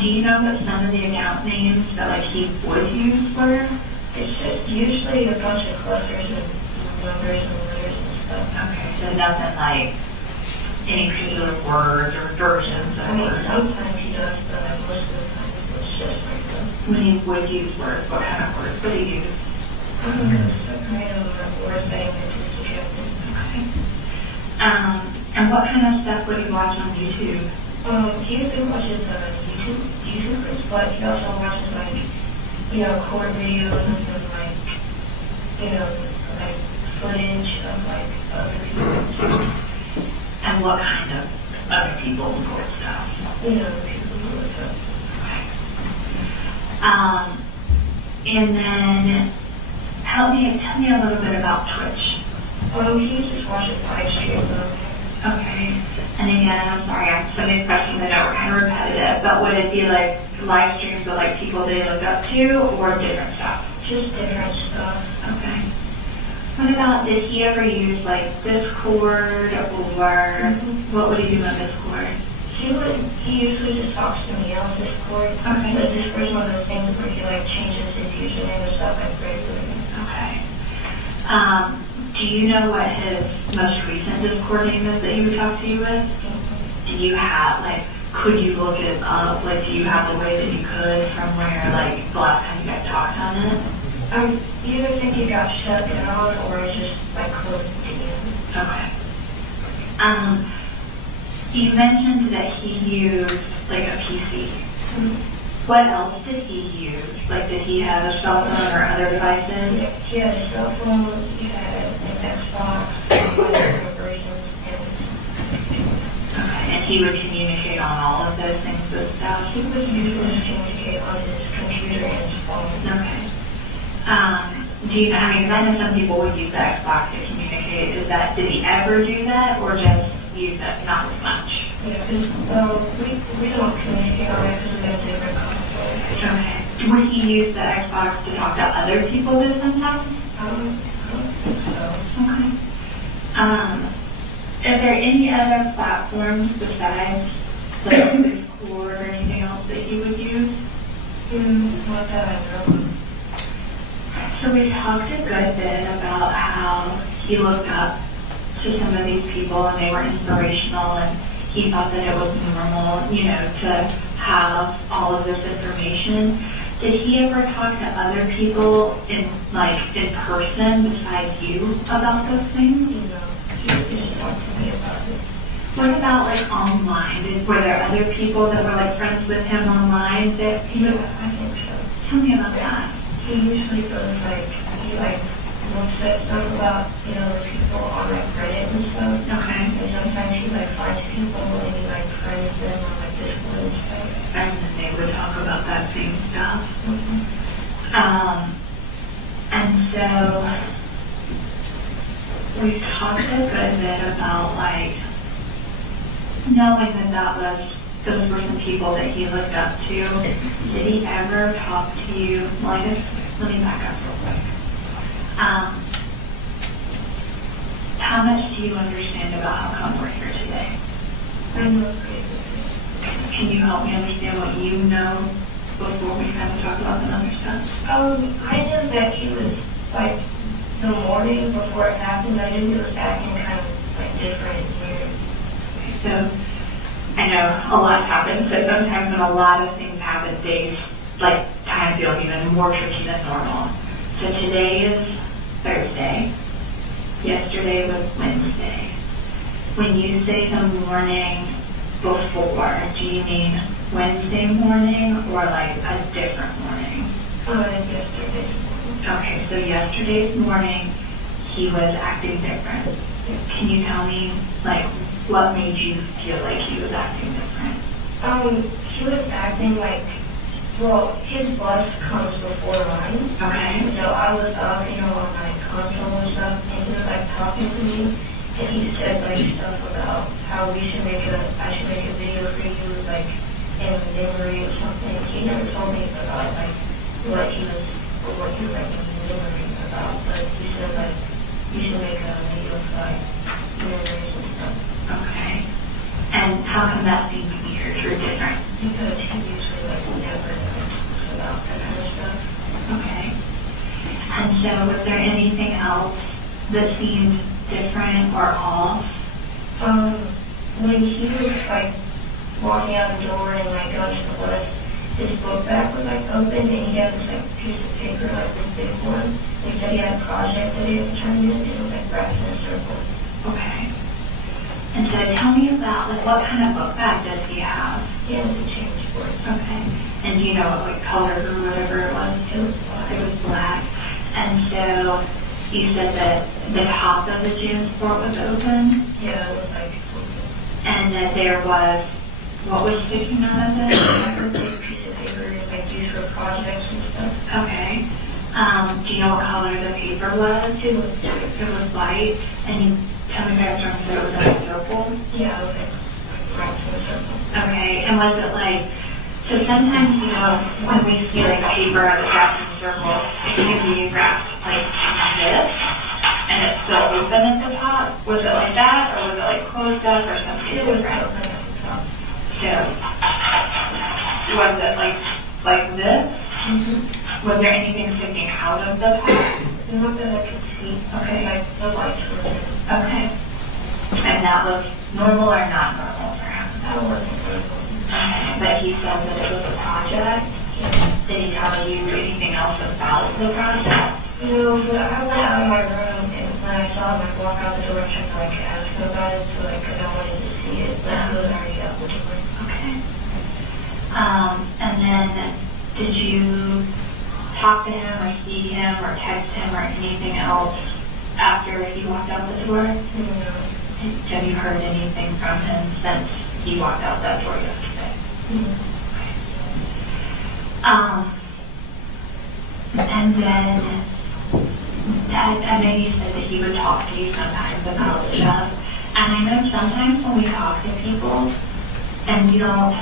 Do you know what some of the account names that like he would use were? It's just usually a bunch of clusters and numbers and letters and stuff. Okay, so nothing like any particular words or versions of I mean, words. sometimes he does, but like most of the time it's just like the, When he would use words, what kind of words would he use? some kind of words that he meant to suggest. Okay. And what kind of stuff would he watch on YouTube? He usually watches YouTubers, but he also watches like, you know, court videos and like, you know, like footage of like other people. And what kind of other people and court stuff? You know, the people who are so. And then tell me a little bit about Twitch. He just watches live streams of. Okay. And again, I'm sorry, I have so many questions that are kind of repetitive, but would it be like live streams of like people they look up to or different stuff? Just different stuff. Okay. What about, did he ever use like Discord or what would he do on Discord? He usually just talks to me on Discord. Okay. But Discord is one of those things where he like changes his username and stuff like regularly. Okay. Do you know what his most recent Discord name is that he would talk to you with? Do you have, like, could you look it up? Like, do you have a way that you could from where, like, the last time you guys talked on it? I either think he got shut down or it's just like closed again. Okay. You mentioned that he used, like, a PC. What else did he use? Like, did he have a cell phone or other devices? He had a cell phone, he had an Xbox, different versions, Okay, and he would communicate on all of those things with stuff? he was usually communicate on his computer and his phone. Okay. Do you know, I mean, 'cause I know some people would use the Xbox to communicate. Did he ever do that or just use it not as much? Yeah, because we don't communicate on it because we have different consoles. Okay. Would he use the Xbox to talk to other people then sometimes? I don't think so. Okay. Are there any other platforms besides like Discord or anything else that he would use? Not that I know. So we talked a good bit about how he looked up to some of these people and they were inspirational and he thought that it was normal, you know, to have all of this information. Did he ever talk to other people in person besides you about those things? You know, he just talked to me about it. What about like online? Were there other people that were like friends with him online that he would? I think so. Tell me about that. He usually goes like, he like looks at stuff about, you know, the people on like Reddit and stuff. Okay. And sometimes he like finds people and he like friends them on like Discord and stuff. And then they would talk about that same stuff. And so we talked a good bit about like knowing that those were some people that he looked up to. Did he ever talk to you? Well, I guess, let me back up real quick. How much do you understand about how come we're here today? I know pretty good. Can you help me understand what you know before we kind of talk about the other stuff? I knew that he was, like, the morning before it happened, I knew he was acting kind of, like, different and weird. So I know a lot happens, but sometimes when a lot of things happen, things like time feel even more tricky than normal. So today is Thursday. Yesterday was Wednesday. When you say the morning before, do you mean Wednesday morning or like a different morning? Yesterday. Okay, so yesterday's morning, he was acting different. Can you tell me, like, what made you feel like he was acting different? He was acting like, well, his bus comes before mine. Okay. So I was up, on my console and stuff, and he was like talking to me, and he said like stuff about how I should make a video for you, like in memory or something. He never told me about like what he was like remembering about, but he said like you should make a video for like memories and stuff. Okay. And how come that seemed weird or different? Because he usually like never talks about that kind of stuff. Okay. And so was there anything else that seemed different or off? When he was like walking out the door and like going to the bus, his book bag was like open and he had this like piece of paper, like this big one. He said he had a project that he had to turn in and it was like wrapped in a circle. Okay. And so tell me about, like, what kind of book bag does he have? He has to change for it. Okay. And do you know what like color or whatever it was? It was black. It was black. And so you said that the top of the JanSport was open Yeah, it was like and that there was, what was sticking out of it? a big piece of paper like used for projects and stuff. Okay. Do you know what color the paper was? It was like, It was white. And you tell me back terms that it was in a circle? yeah, it was like wrapped in a circle. Okay. And was it like, so sometimes, when we see like paper that's wrapped in a circle, it can be wrapped like this, and it's still open at the top. Was it like that, or was it like closed up, or something It was different? open at the top. So, was it like this? Mm-hmm. Was there anything sticking out of the top? Not that I could see. Okay. Like the lights were in. Okay. And that was normal or not normal for him? That wasn't good. But he said that it was a project. Did he tell you anything else about the project? No, but I went out of my room and when I saw him like walk out the door, I tried to like ask him about it, so like, cause I wanted to see it, but he was already out the door. Okay. And then did you talk to him or see him or text him or anything else after he walked out the door? No. Have you heard anything from him since he walked out that door yesterday? And then I know you said that he would talk to you sometimes about stuff. And I know sometimes when we talk to people and we don't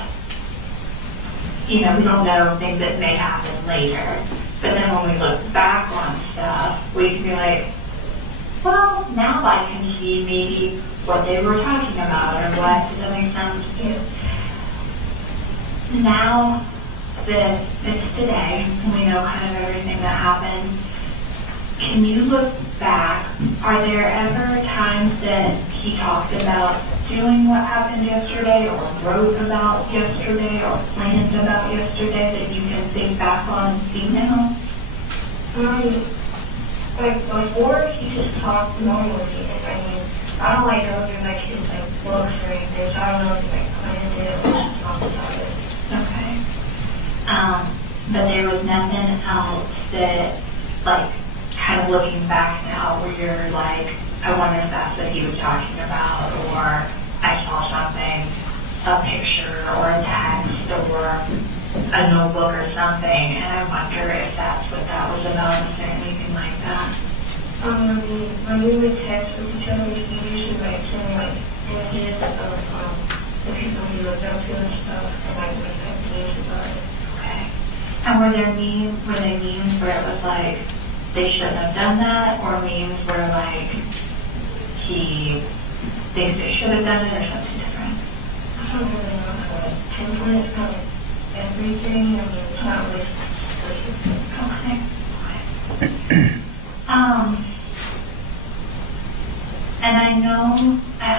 know things that may happen later. But then when we look back on stuff, we can be like, well, now I can see maybe what they were talking about or what. Does that make sense to you? Now that it's today, and we know kind of everything that happened, can you look back? Are there ever times that he talked about doing what happened yesterday or wrote about yesterday or planned about yesterday that you can think back on and see now? Like before, he just talked normally, and I mean, I don't like go through like his like books or anything, so I don't know if he like planned it or just talked about it. Okay. But there was nothing else that, like, kind of looking back now where you're like, I wonder if that's what he was talking about, or I saw something, a picture or a text or a notebook or something, and I wonder if that's what that was about. Is there anything like that? When we would text with each other, he usually like send me like images of the people he looked up to and stuff, and like memes about it. Okay. And were they memes where it was like, they shouldn't have done that, or memes where like, he thinks they should have done it, or something different? don't really know how to pinpoint it, kind of everything, I mean, it's not really specific. Okay. And I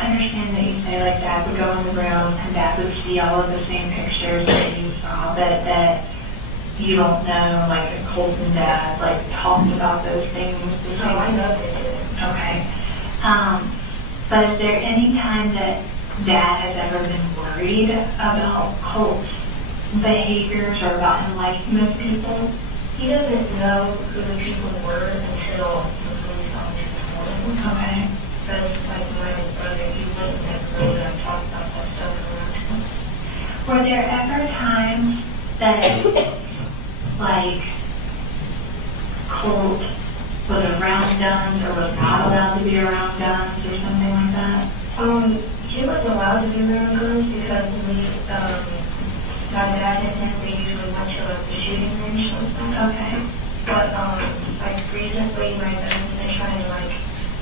understand that you say like Dad would go in the room and Dad would see all of the same pictures that you saw, that you don't know, like if Colt and Dad like talked about those things. Oh, I know they did. Okay. But is there any time that Dad has ever been worried about Colt's behaviors or about him liking those people? He doesn't know who the people were until the police officer told him. Okay. But like my brother, he wouldn't necessarily talk about that stuff around him. Were there ever times that, like, Colt was around guns or was not allowed to be around guns or something like that? He wasn't allowed to be around guns because my dad and him, we usually went to like the shooting range and stuff. Okay. But like recently, my dad's been trying to like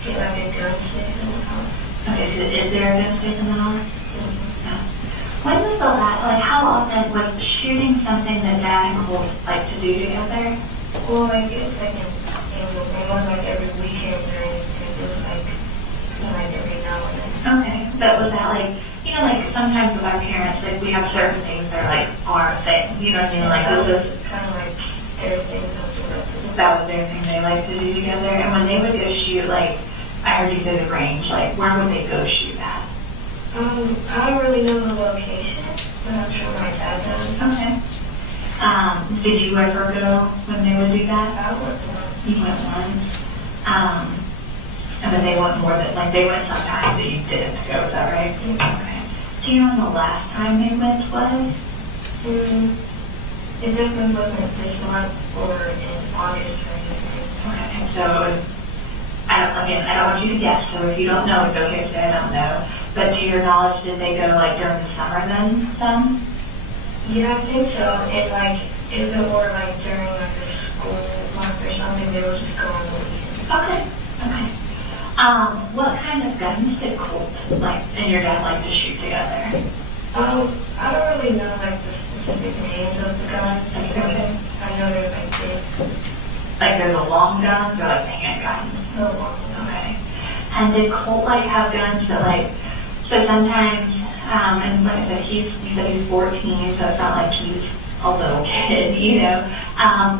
get like a gun stick in the house. Okay, so is there a gun stick in the house? No. When was the last, like, how often was shooting something that Dad and Colt like to do together? Well, like it's like it wasn't like every weekend or anything. It was like every now and then. Okay. But was that like, you know, like sometimes with our parents, like we have certain things that are like our thing. You know what I mean? Like That this was is, kind of like everything that was their thing they like to do together. And when they would go shoot, like, I heard you say the range, like where would they go shoot at? I don't really know the location, but I'm sure my dad does. Okay. Did you ever go when they would do that? I went once. You went once. And then they went more than, like they went sometimes that you didn't go, is that right? Okay. Do you know when the last time they went was? It definitely wasn't this month or in August or anything. Okay. So it was, I don't want you to guess, so if you don't know, it's okay to say I don't know. But to your knowledge, did they go like during the summer then, some? Yeah, I think so. It was more like during like the school month or something, they were just going on the weekends. Okay. Okay. What kind of guns did Colt like and your dad like to shoot together? I don't really know like the specific names of the guns. Okay. I know they're like big. Like there's a long guns or like handguns? So long. Okay. And did Colt like have guns that like, so sometimes, and like I said, you said he's 14, so it's not like he's a little kid, you know.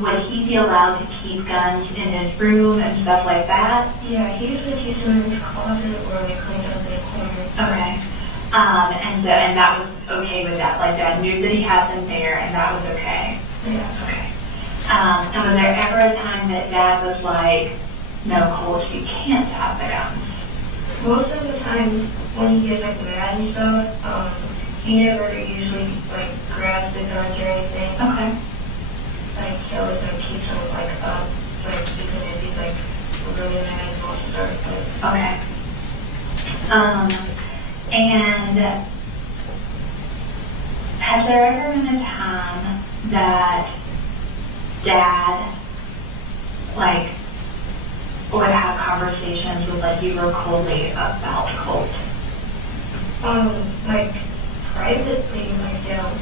Would he be allowed to keep guns in his room and stuff like that? Yeah, he usually keeps them in his closet or like cleaned up in the corner. Okay. And that was okay with that, like Dad knew that he had them there and that was okay? Yeah. Okay. And was there ever a time that Dad was like, no, Colt, you can't have the guns? Most of the time when he gets like mad and stuff, he never usually like grabs the guns or anything. Okay. Like he always like keeps them like up, like even if he's like really mad and wants to start a fight. Okay. And has there ever been a time that Dad, like, would have conversations with, like, you or Coley about Colt? Like privately, like down.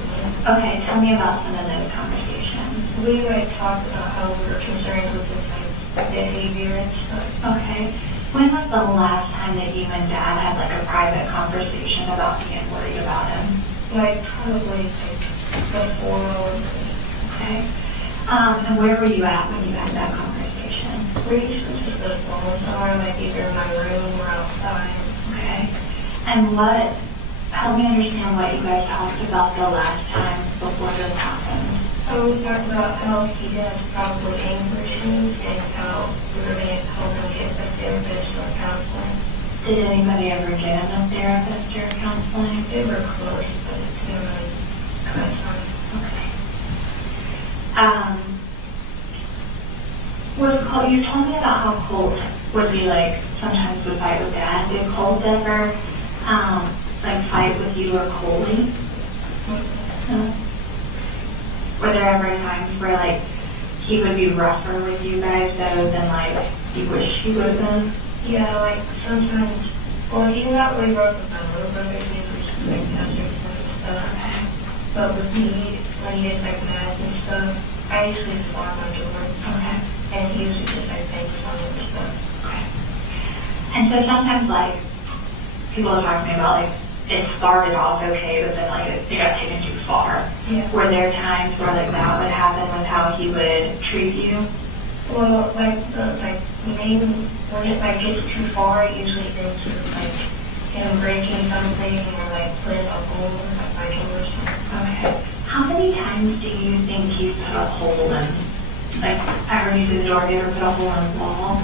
Okay, tell me about some of those conversations. We like talked about how we were concerned with his like behavior and stuff. Okay. When was the last time that you and Dad had, like, a private conversation about being worried about him? Like probably like before. Okay. And where were you at when you had that conversation? We usually just go phone somewhere, like either in my room or outside. Okay. And help me understand what you guys talked about the last time before this happened. We talked about how he has probably anger issues and how we were going to help him get a therapist or counseling. Did anybody ever get him a therapist or counseling? They were close, but it's been really kind of time. Okay. You told me about how Colt would be like, sometimes would fight with Dad. Did Colt ever, like fight with you or Coley? No. Were there ever times where like he would be rougher with you guys though than like you wish he would have been? Yeah, like sometimes, well, he's not really rough with my little brother, he's just like testing stuff. stuff. But with me, when he gets like mad and stuff, I usually slam my door. Okay. And he usually just like thanks on it and stuff. Okay. And so sometimes, like, people have talked to me about, like, it started off okay, but then, like, it got taken too far. Yeah. Were there times where, like, that would happen with how he would treat you? Well, like maybe when it like gets too far, it usually ends with like him breaking something or like putting a hole in like my door or something. Okay. How many times do you think he's put a hole in, like, I heard you say the door, you ever put a hole in the wall?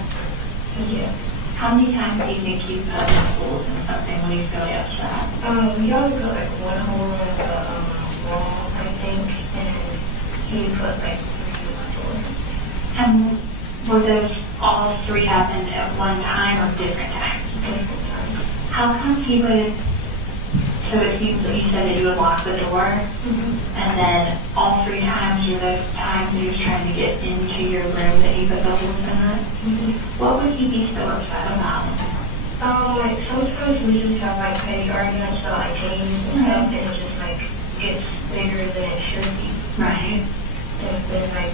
Yeah. How many times do you think he's put holes in something when he's really upset? We always put like one hole in the wall, I think, and he put like 3 in my door. And were those all 3 happened at one time or different times? Different times. How come he would, so it seems that you said that you would lock the door, and then all 3 times were those times he was trying to get into your room that he put the holes in it? What would he be so upset about? Like sometimes we just have like petty arguments about like games and stuff, and it just like gets bigger than it should be. Right. And then like,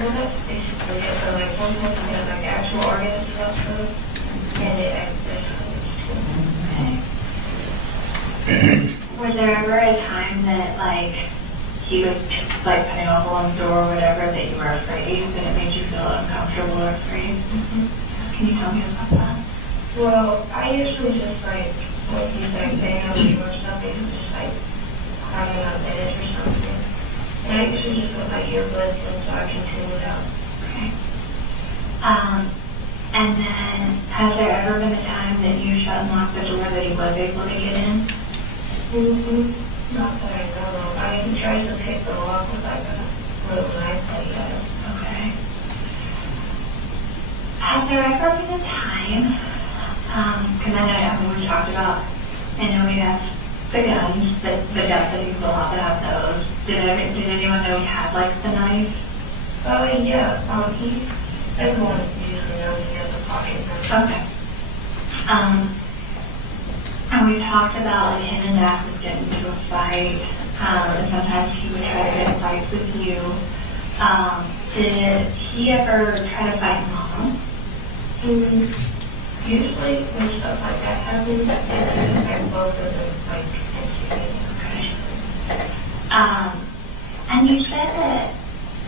well, that's basically it. So like sometimes we have like actual arguments about stuff, and it Okay. Was there ever a time that, like, he was, like, putting a hole in the door or whatever, that you were afraid, that it made you feel uncomfortable or afraid? Can you tell me about that? Well, I usually just like, when he's like banging on the door or something, just like climbing on edge or something. And I usually just put my earbuds in so I can tune it out. Okay. And then, has there ever been a time that you shut and locked the door that he was able to get in? Not that I know of. I even tried to pick the lock with like a little knife that he has. Okay. Has there ever been a time, because I know we talked about, I know we have the guns, the guns that you pull out that have those. Did anyone know he had, like, the knife? Yeah. Everyone usually knows he has a pocket knife. Okay. And we talked about, like, him and Dad would get into a fight, and sometimes he would try to get in fights with you. Did he ever try to fight Mom? Usually when stuff like that happens, and both of them like instigating. Okay. And you said that,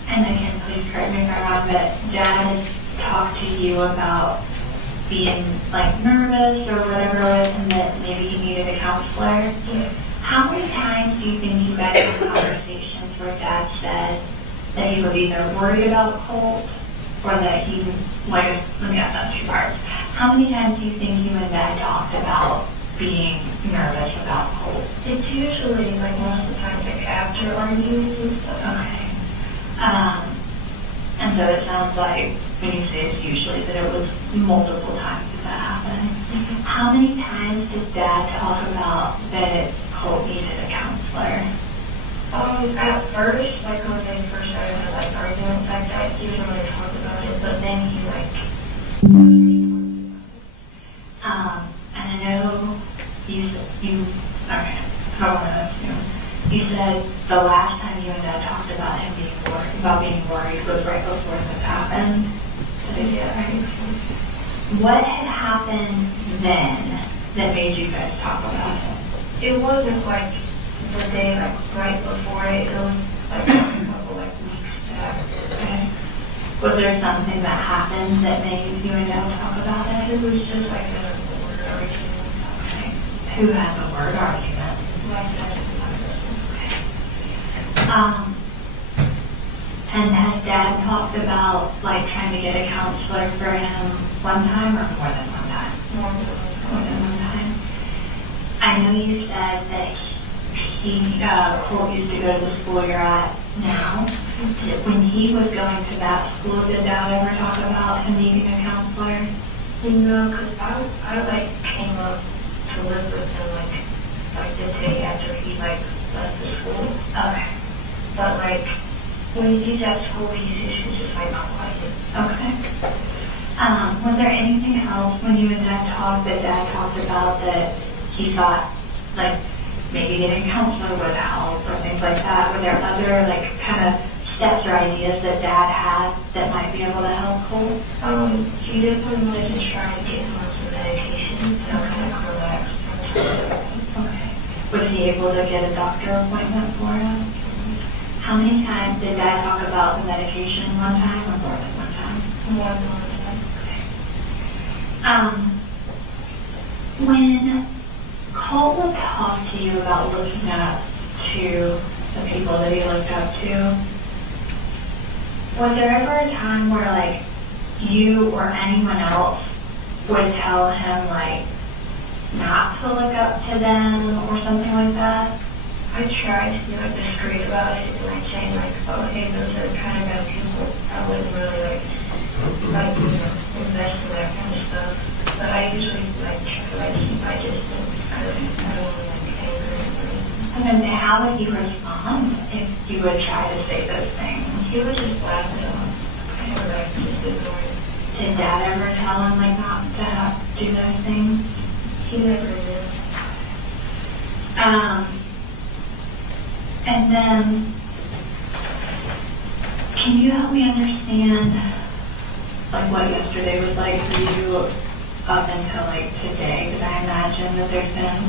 and again, please correct me if I'm wrong, that Dad had talked to you about being, like, nervous or whatever it was, and that maybe he needed a counselor. Yeah. How many times do you think you guys had conversations where Dad said that he was either worried about Colt or that he, like, let me ask that 2 parts. How many times do you think you and Dad talked about being nervous about Colt? It's usually like most of the time like after arguments and stuff. Okay. And so it sounds like when you say it's usually that it was multiple times that happened. How many times did Dad talk about that Colt needed a counselor? At first, like when they first started like arguments like that, he didn't really talk about it, but then he like. And I know you, okay, I want to assume. You said the last time you and Dad talked about him being worried was right before this happened. Yeah, I think so. What had happened then that made you guys talk about it? It wasn't like the day like right before it. It was like a couple like weeks after. Okay. Was there something that happened that made you and Dad talk about it? It was just like a word argument. Okay. Who had the word argument? Like that. And has Dad talked about, like, trying to get a counselor for him one time or more than one time? More More than one time. I know you said that Colt used to go to the school you're at now. When he was going to that school, did Dad ever talk about him needing a counselor? No, because I like came up to live with him like the day after he like left the school. Okay. But like when he's at school, he's usually just like quiet. Okay. Was there anything else when you and Dad talked that Dad talked about that he thought, like, maybe getting a counselor would help or things like that? Were there other like kind of steps or ideas that Dad had that might be able to help Colt? She definitely wanted to try to get him on some medication, so kind of relax from time to time. Okay. Was he able to get a doctor appointment for him? How many times did Dad talk about the medication? One time or more than one time? More than one time. When Colt would talk to you about looking up to the people that he looked up to, was there ever a time where like you or anyone else would tell him like not to look up to them or something like that? I tried to be like discreet about it and like saying like, oh hey, those are the kind of guys people I wouldn't really like invest in that kind of stuff. But I usually like try to like keep my distance. I don't want to like anger anybody. And then how would he respond if you would try to say those things? He would just laugh it off. I would like just ignore it. Did Dad ever tell him like not to do those things? He never did. And then, can you help me understand, like, what yesterday was like for you up until, like, today? Because I imagine that there's been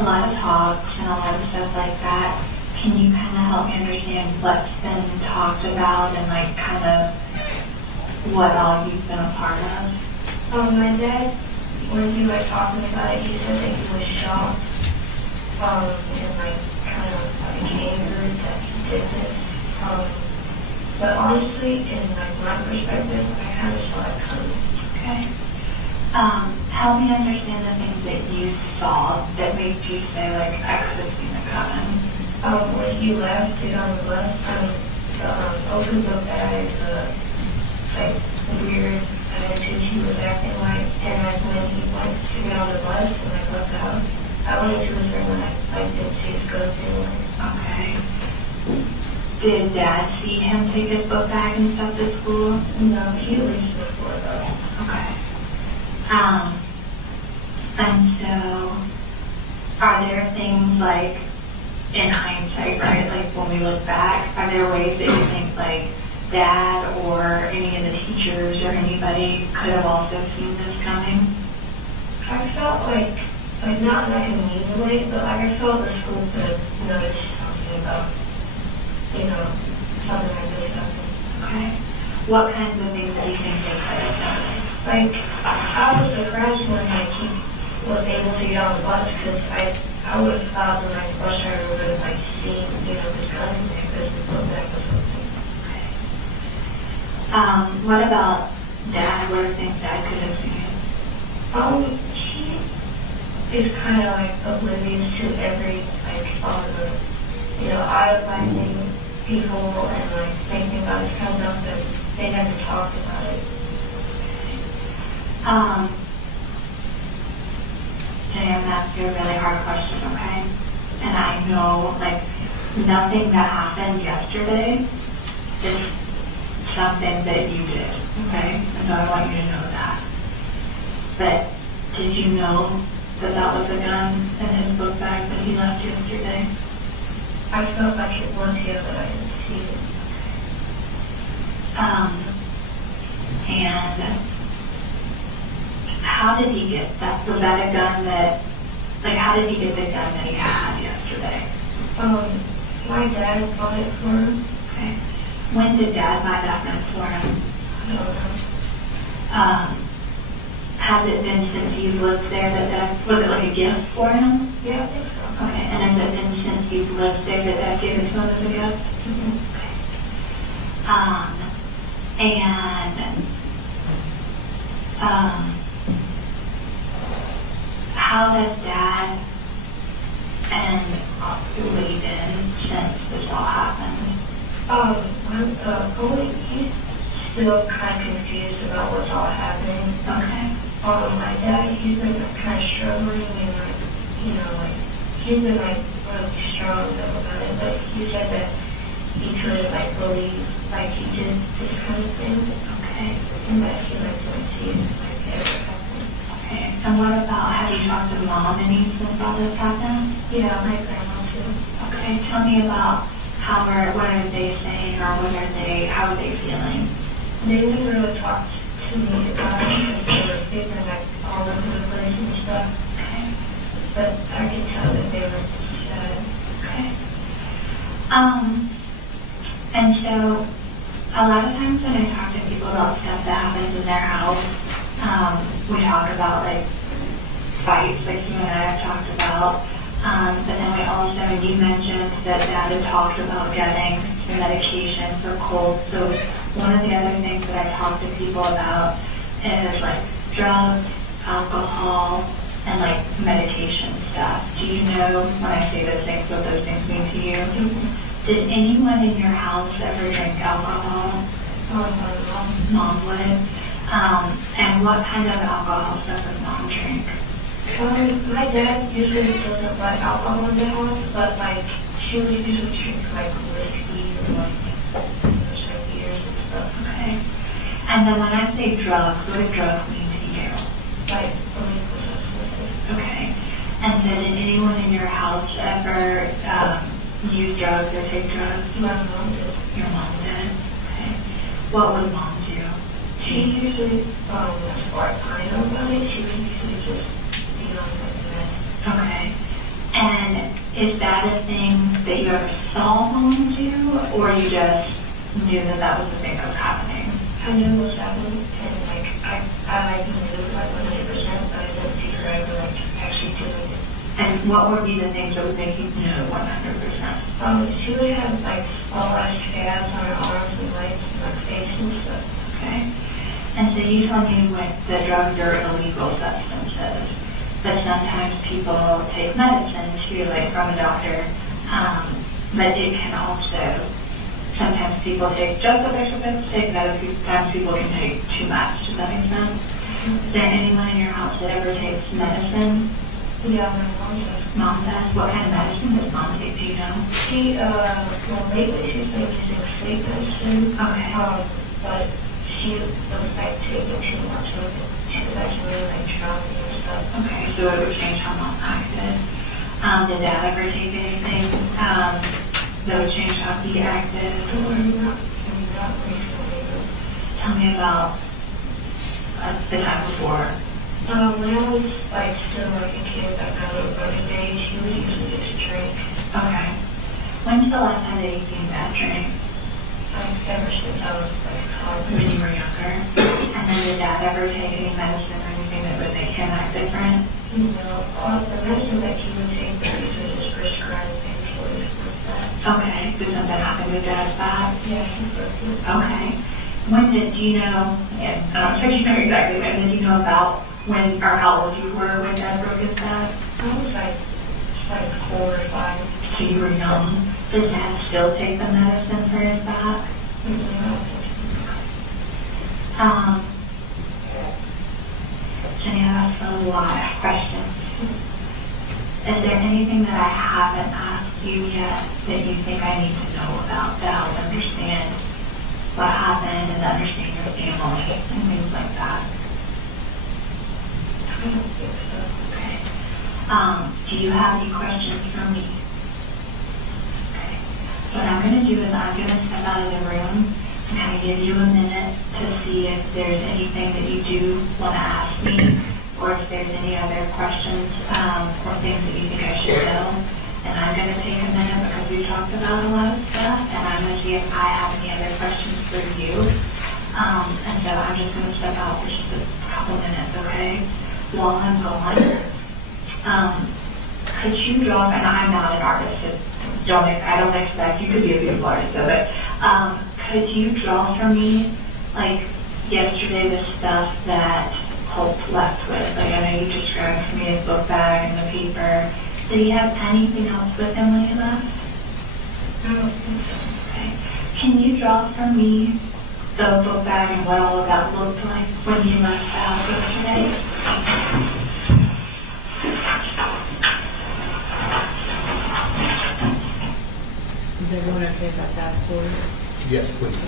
a lot of talks and a lot of stuff like that. Can you kind of help me understand what's been talked about and, like, kind of what all you've been a part of? My dad, when he was talking about it, he said that he was shocked, and like kind of like angry that he did this. But honestly, in like my perspective, I kind of saw it coming. Okay. Help me understand the things that you saw that made you say, like, I could have seen it coming. When he left to get on the bus, the open book bag, like weird attitude he was acting like, and like when he went to get on the bus and like looked out, I went into his room and I did see his go-to. Okay. Did Dad see him take his book bag and stuff to school? No, he released it before though. Okay. And so, are there things like, in hindsight, right, like when we look back, are there ways that you think like Dad or any of the teachers or anybody could have also seen this coming? I felt like not like in a mean way, but like I felt the school could have noticed something about, something like this happening. Okay. What kinds of things do you think they could have done? Like, I was surprised when like he was able to get on the bus because I would have thought that like the bus driver would have like seen, his gun because the book bag was open. What about Dad? What are things Dad could have seen? He is kind of like oblivious to every like all the idolizing people and like thinking about this kind of stuff, but they never talked about it. Jenni, I'm going to ask you a really hard question, okay? And I know, like, nothing that happened yesterday is something that you did, okay? And so I want you to know that. But did you know that that was a gun in his book bag that he left yesterday? I felt like it was here, but I didn't see it. And how did he get that? Was that a gun that, like, how did he get the gun that he had yesterday? My dad bought it for him. Okay. When did Dad buy that gun for him? I don't know. Has it been since you've lived there was it like a gift for him? Yeah, I think so. Okay, and has it been since you've lived there that Dad gave it to him as a gift? Mm-hmm. How has Dad and Lee been since this all happened? Colin, he's still kind of confused about what's all happening. Okay. My dad, he's been kind of struggling and he's been really strong about it, but he said that he couldn't believe he did this kind of thing. Okay. And that he couldn't see it ever happen. Okay. And what about, have you talked to mom any since all this happened? Yeah, my grandma too. Okay, tell me about what are they saying, or how are they feeling? They didn't really talk to me about it because they were figuring like all over the place and stuff. Okay. But I can tell that they were sad. Okay. And so a lot of times when I talk to people about stuff that happens in their house, we talk about like fights, like you and I have talked about. But then we also, you mentioned that Dad had talked about getting some medication for Colt. So one of the other things that I talk to people about is like drugs, alcohol, and like medication stuff. Do you know when I say those things, what those things mean to you? Did anyone in your house ever drink alcohol? Mom would. And what kind of alcohol stuff does Mom drink? My dad usually doesn't like alcohol in the house, but like she would usually drink like whiskey or like beers and stuff. Okay. And then when I say drugs, what do drugs mean to you? Like illegal substances. Okay. And so did anyone in your house ever use drugs or take drugs? My mom did. Your mom did? Okay. What would Mom do? She usually, as far as I know about it, she would usually just be on like meth. Okay. And is that a thing that you ever saw Mom do, or you just knew that that was the thing that was happening? I knew it was happening, and like I knew it like 100%, but I didn't see her ever like actually doing it. And what would be the things that would make you know 100%? She would have like small scabs on her arms and legs and her face and stuff. Okay. And so you told me what the drugs are illegal substances, but sometimes people take medicine too, like from a doctor. But it can also, sometimes people take just what they're supposed to take, but other times people can take too much. Does that make sense? Is there anyone in your house that ever takes medicine? Yeah, my mom does. Mom does? What kind of medicine does Mom take? Do you know? She, well, lately she's been using sleep medicine. Okay. But she was like taking too much of it. She was actually really like drowning and stuff. Okay, so it would change how Mom acted. Did Dad ever take anything that would change how he acted? Not recently, but Tell me about the time before. when I was like still like a kid, like my little brother's age, he would usually just drink. Okay. When's the last time that you seen Dad drink? Like ever since I was like When college. you were younger? And then did Dad ever take any medicine or anything that would make him act different? You know, all the medicine that he would take, he was just prescribed painkillers with that. Okay. Did something happen with Dad's back? Yeah, he broke it. Okay. When did you know, and I'm not sure you know exactly when, did you know about when or how old you were when Dad broke his back? I was like 4 or 5. So you were young. Does Dad still take the medicine for his back? Jenni, I asked a lot of questions. Is there anything that I haven't asked you yet that you think I need to know about that I'll understand what happened and understand your family and things like that? I don't think so. Okay. Do you have any questions for me? Okay. What I'm going to do is I'm going to step out of the room and kind of give you a minute to see if there's anything that you do want to ask me, or if there's any other questions or things that you think I should know. And I'm going to take a minute because we talked about a lot of stuff, and I'm going to see if I have any other questions for you. And so I'm just going to step out for just a couple minutes, okay? While I'm gone, could you draw, and I'm not an artist, so I don't expect, you could be a beautiful artist, so, but could you draw for me, like yesterday, the stuff that Colt left with? Like I know you described for me his book bag and the paper. Did he have anything else with him when he left? I don't think so. Okay. Can you draw for me the book bag and what all of that looked like when you left the house yesterday? Is everyone okay if I fast forward? Yes, please.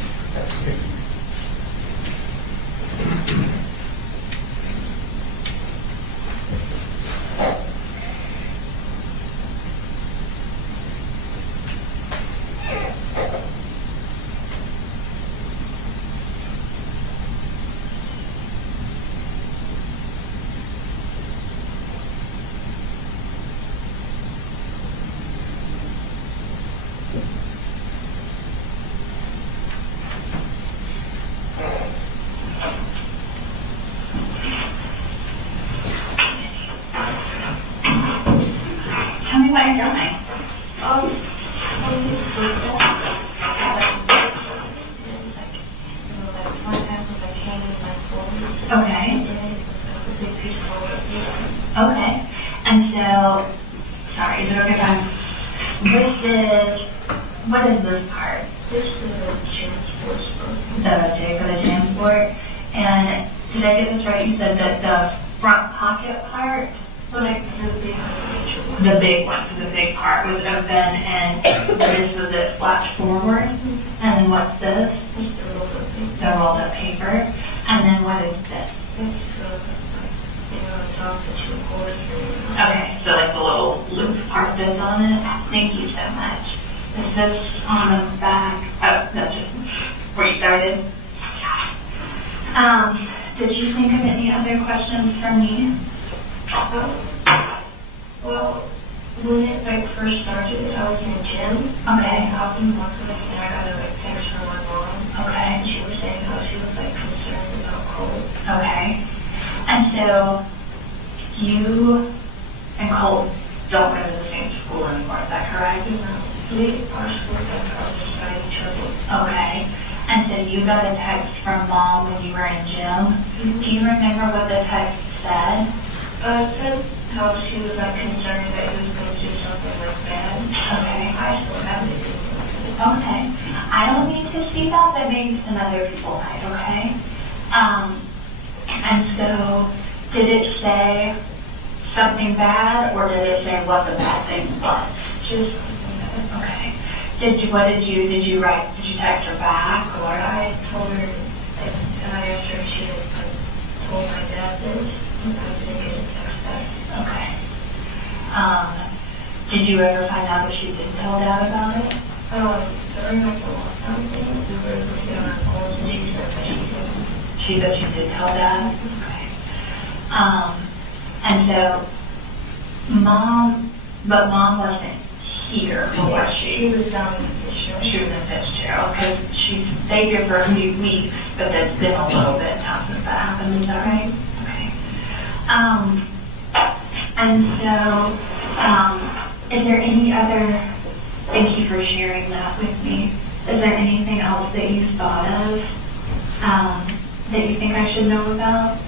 me what you're doing. Okay. Okay. And so, sorry, is it okay if what is this part? This is a transport sport. The J for the transport. And did I get this right? You said that the front pocket part, Like the big one. the big one, so the big part would have been, and this was it flapped forward. And then what's this? Just a little bit. The rolled up paper. And then what is this? It's top that you hold. Okay, so like the little loop part that's on it. Thank you so much. Is this on the back? Oh, that's just where you started. Did you think of any other questions for me? Well, when it first started, I was in the gym. Okay. And I was walking with and I got a text from my mom. Okay. And she was saying how she was concerned about Colt. Okay. And so you and Colt don't go to the same school anymore, is that correct? Our school got out beside each other. Okay. And so you got a text from mom when you were in gym. Do you remember what the text said? It said how she was concerned that he was going to do something like that. Okay. I still have it. Okay. I don't need to see that, but maybe some other people might, okay? And so, did it say something bad, or did it say what the bad thing was? Just something that. Okay. Did you text her back, or? I told her, and I asked her if she had told my dad this. And I didn't get a text back. Okay. Did you ever find out that she did tell Dad about it? During the lockdown thing, we were looking on our phones and she said that she did. She said she did tell Dad? Okay. And so, Mom wasn't here, was she? She was down in the show. She was in Fitzgerald, because she stayed here for a few weeks, but it's been a little bit now since that happened, is that right? Okay. And so, is there any other, thank you for sharing that with me, is there anything else that you thought of, that you think I should know about?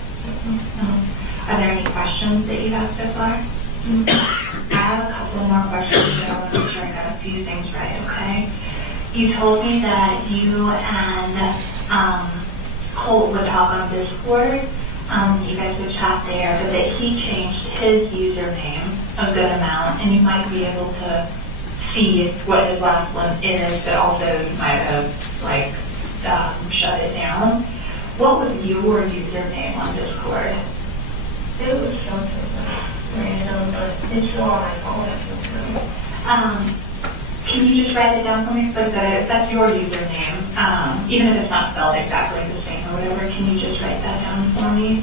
No? Are there any questions that you have so far? I have a couple more questions, but I want to make sure I got a few things right, okay? You told me that you and Colt would talk on Discord. You guys would chat there, but that he changed his username a good amount, and you might be able to see what his last one is, but also you might have shut it down. What was your username on Discord? It was something random, but it's still on my phone. I can Can you just write it down for me? Like that's your username, even if it's not spelled exactly the same or whatever. Can you just write that down for me?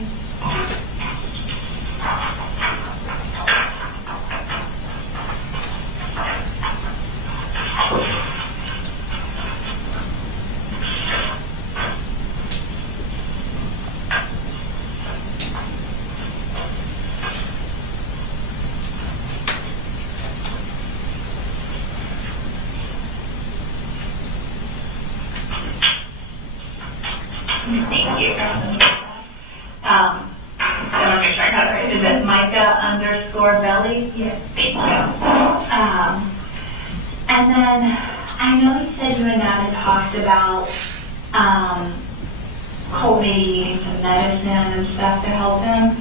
Thank you. I want to make sure I got it right. Is it Micah_Belly? Yes. Thank you. And then I know you said you and Dad had talked about Colt maybe eating some medicine and stuff to help him.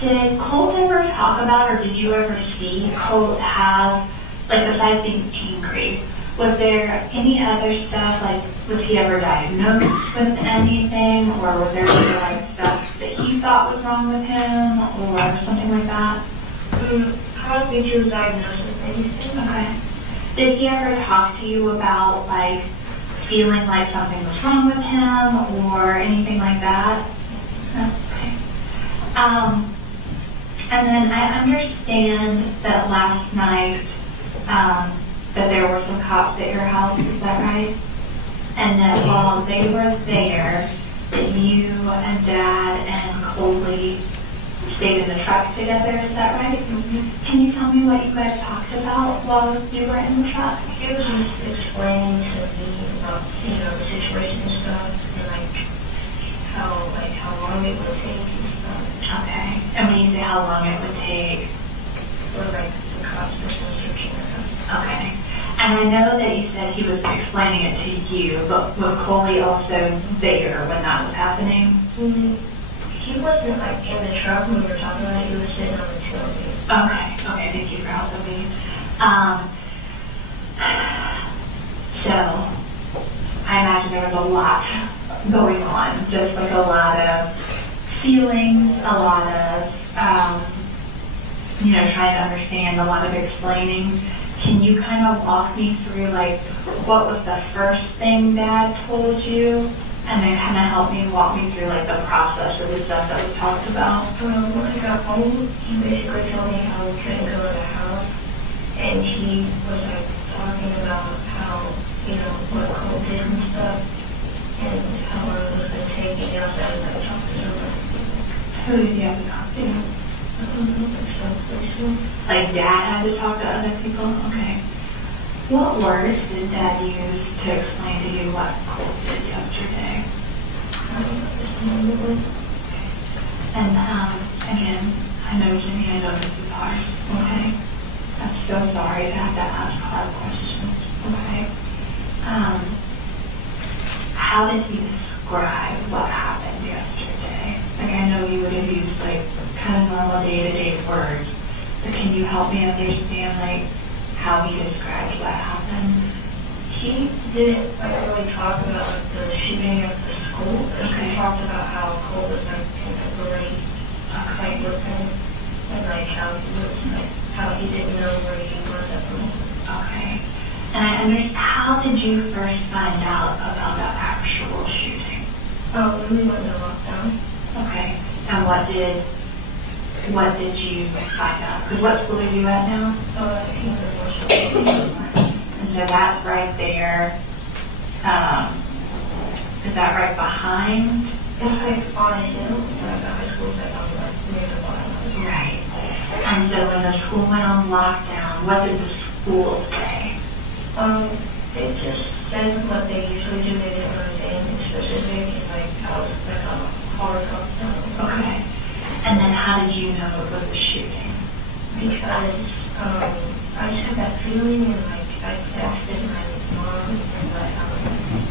Did Colt ever talk about, or did you ever see Colt have, besides being angry, was there any other stuff, was he ever diagnosed with anything, or was there any stuff that he thought was wrong with him, or something like that? I don't think he was diagnosed with anything. Okay. Did he ever talk to you about, feeling like something was wrong with him, or anything like that? Okay. And then I understand that last night, that there were some cops at your house, is that right? And that while they were there, that you and Dad and Coley stayed in the truck together, is that right? Can you tell me what you guys talked about while you were in the truck? He was just explaining to me about, the situation and stuff, and how long it would take and stuff. Okay. And when you say how long it would take, Or the cops and searching around. okay. And I know that you said he was explaining it to you, but was Coley also there when that was happening? He wasn't in the truck when we were talking about it, he was sitting on the tailgate. Okay, thank you for helping me. So, I imagine there was a lot going on, just like a lot of feelings, a lot of, trying to understand, a lot of explaining. Can you kind of walk me through, what was the first thing Dad told you? And then kind of walk me through, the process of the stuff that we talked about. When I got home, he basically told me how we couldn't go to the house, and he was talking about how, what Colt did and stuff, and how long it was going to take, and outside and talk to someone. Who did you have to talk to? Like Dad had to talk to other people? Okay. What words did Dad use to explain to you what Colt did yesterday? And again, I know Jenni, I know this is hard, okay? I'm so sorry to have to ask hard questions, okay? How did he describe what happened yesterday? I know you would have used kind of normal day-to-day words, but can you help me understand how he described what happened? He didn't really talk about the shooting of the school. Okay. He talked about how Colt was in a really fight with him, and how he didn't know where he was at the moment. Okay. And I understand, how did you first find out about the actual shooting? When we went to lockdown. Okay. And what did you find out? Because what school are you at now? He was And so that's right there. Is that right behind? It's on a hill, the high school's near the bottom. Right. And so when the school went on lockdown, what did the school say? They just said what they usually do. They didn't really say anything specific, and how it was a hard lockdown. Okay. And then how did you know it was a shooting? Because I just had that feeling, and I texted my mom and my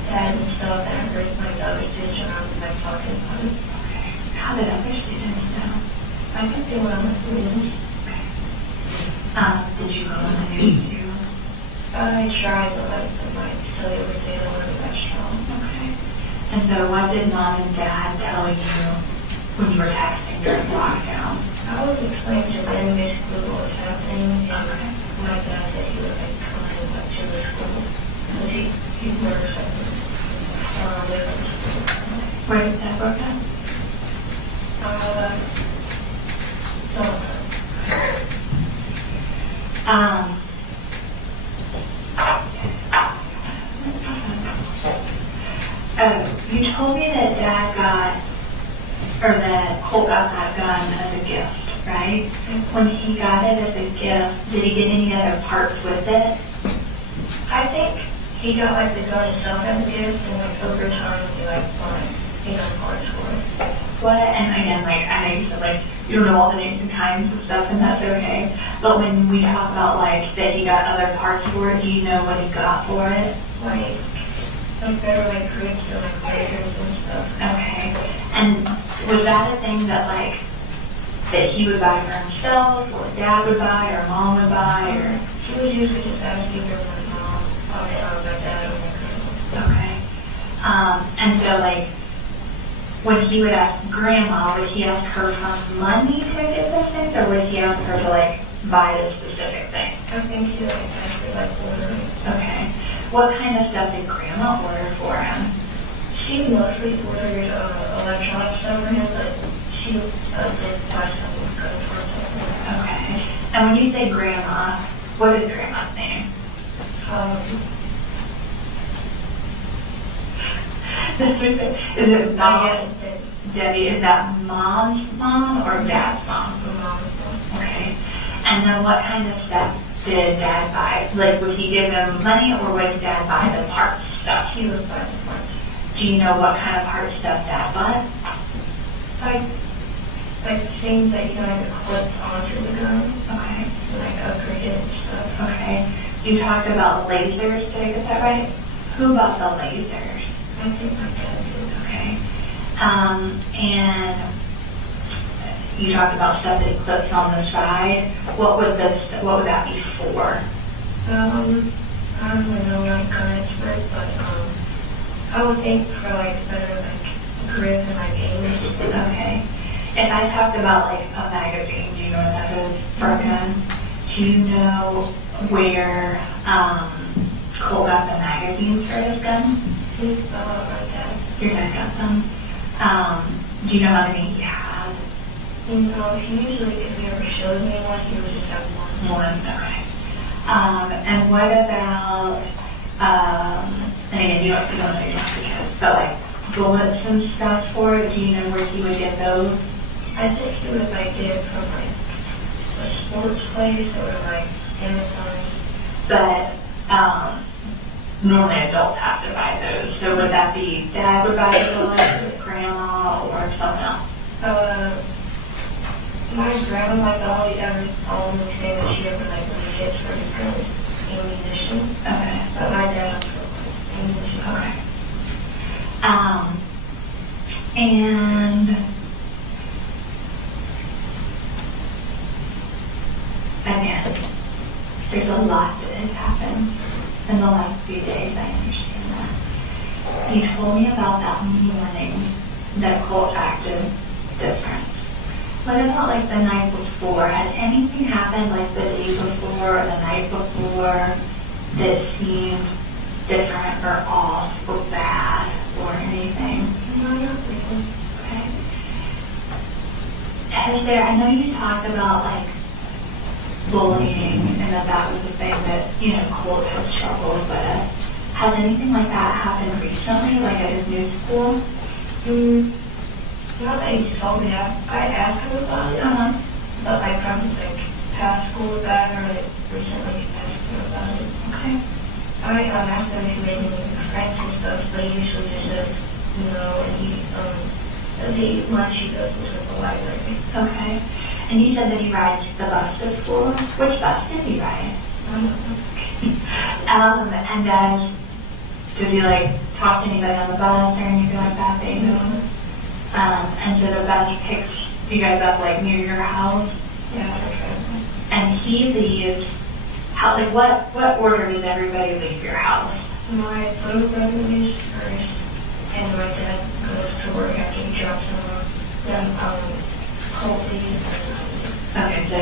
dad and stuff, and I heard my other sister, and I was talking about it. Okay. How did other students know? I think they were on the news. Okay. Did you go on the news too? I tried, but my cellular data wasn't that strong. Okay. And so what did Mom and Dad tell you when you were texting during lockdown? I was explaining to them basically what was happening, and Okay. my dad said he was coming to the school, because he's nervous at the school. Where did that work at? You told me that Dad that Colt got that gun as a gift, right? When he got it as a gift, did he get any other parts with it? I think he got the gun itself as a gift, and over time he got parts for it. What, and again, I know you said you don't know all the names and kinds of stuff, and that's okay. But when we talk about that he got other parts for it, do you know what he got for it? Better grips and breakers and stuff. Okay. And was that a thing that that he would buy for himself, or Dad would buy, or Mom would buy, or? He was usually just asking her my mom, my dad, or my Okay. And so when he would ask Grandma, would he ask her for money to get this thing, or would he ask her to buy this specific thing? I think he actually ordering. Okay. What kind of stuff did Grandma order for him? She mostly ordered electronic stuff for him, but she did buy some good for him. Okay. And when you say Grandma, what is Grandma's name? Is it Mom? Debbie, is that mom's mom or dad's mom? Okay. And then what kind of stuff did dad buy? Like, would he give them money or would dad buy the parts stuff? He was by the parts. Do you know what kind of parts stuff dad bought? Like things that you can either clip onto the gun, Okay. like upgrade it and stuff. Okay. You talked about lasers, did I get that right? Who bought the lasers? I think my dad did. Okay. And you talked about stuff that clips on the side. What would that be for? I don't really know, like gun expert, but I would think for like better like grip and like aim. Okay. If I talked about like a magazine, do you know what that is for a gun? Do you know where Colt got the magazines for his gun? He's my dad. Your dad got them. Do you know how many he had? He usually, if he ever showed me one, he would just have one. One. Okay. And what about, and again, you don't know your kids, but like bullets and stuff for it, do you know where he would get those? I think he would like get it from like a sports place or like Amazon. But normally adults have to buy those. So would that be dad would buy the bullets, or grandma, or someone else? My grandma, my dolly, always say that she ever like really gets for the girls ammunition. Okay. But my dad also likes ammunition. Okay. And again, there's a lot that has happened in the last few days. I understand that. You told me about that morning that Colt acted different. What about like the night before? Has anything happened like the day before or the night before that seemed different or off or bad or anything? No, not really. Okay. Has there, I know you talked about like bullying and that was the thing that, Colt has struggled with. Has anything like that happened recently, like at his new school? Not that he told me. I asked him about it. But like from like past school with that or like recently I asked him about it. Okay. I asked him if he made any friends and stuff, but he usually just says, and the lunch he goes to the library. Okay. And you said that he rides the bus to school. Which bus did he ride? And does he like talk to anybody on the bus or anything like that? And so the bus picks you guys up like near your house? Yeah, okay. And he leaves, what order does everybody leave your house? My little brother leaves first, and my dad goes to work after he drops him off. Then Colt leaves. Okay, so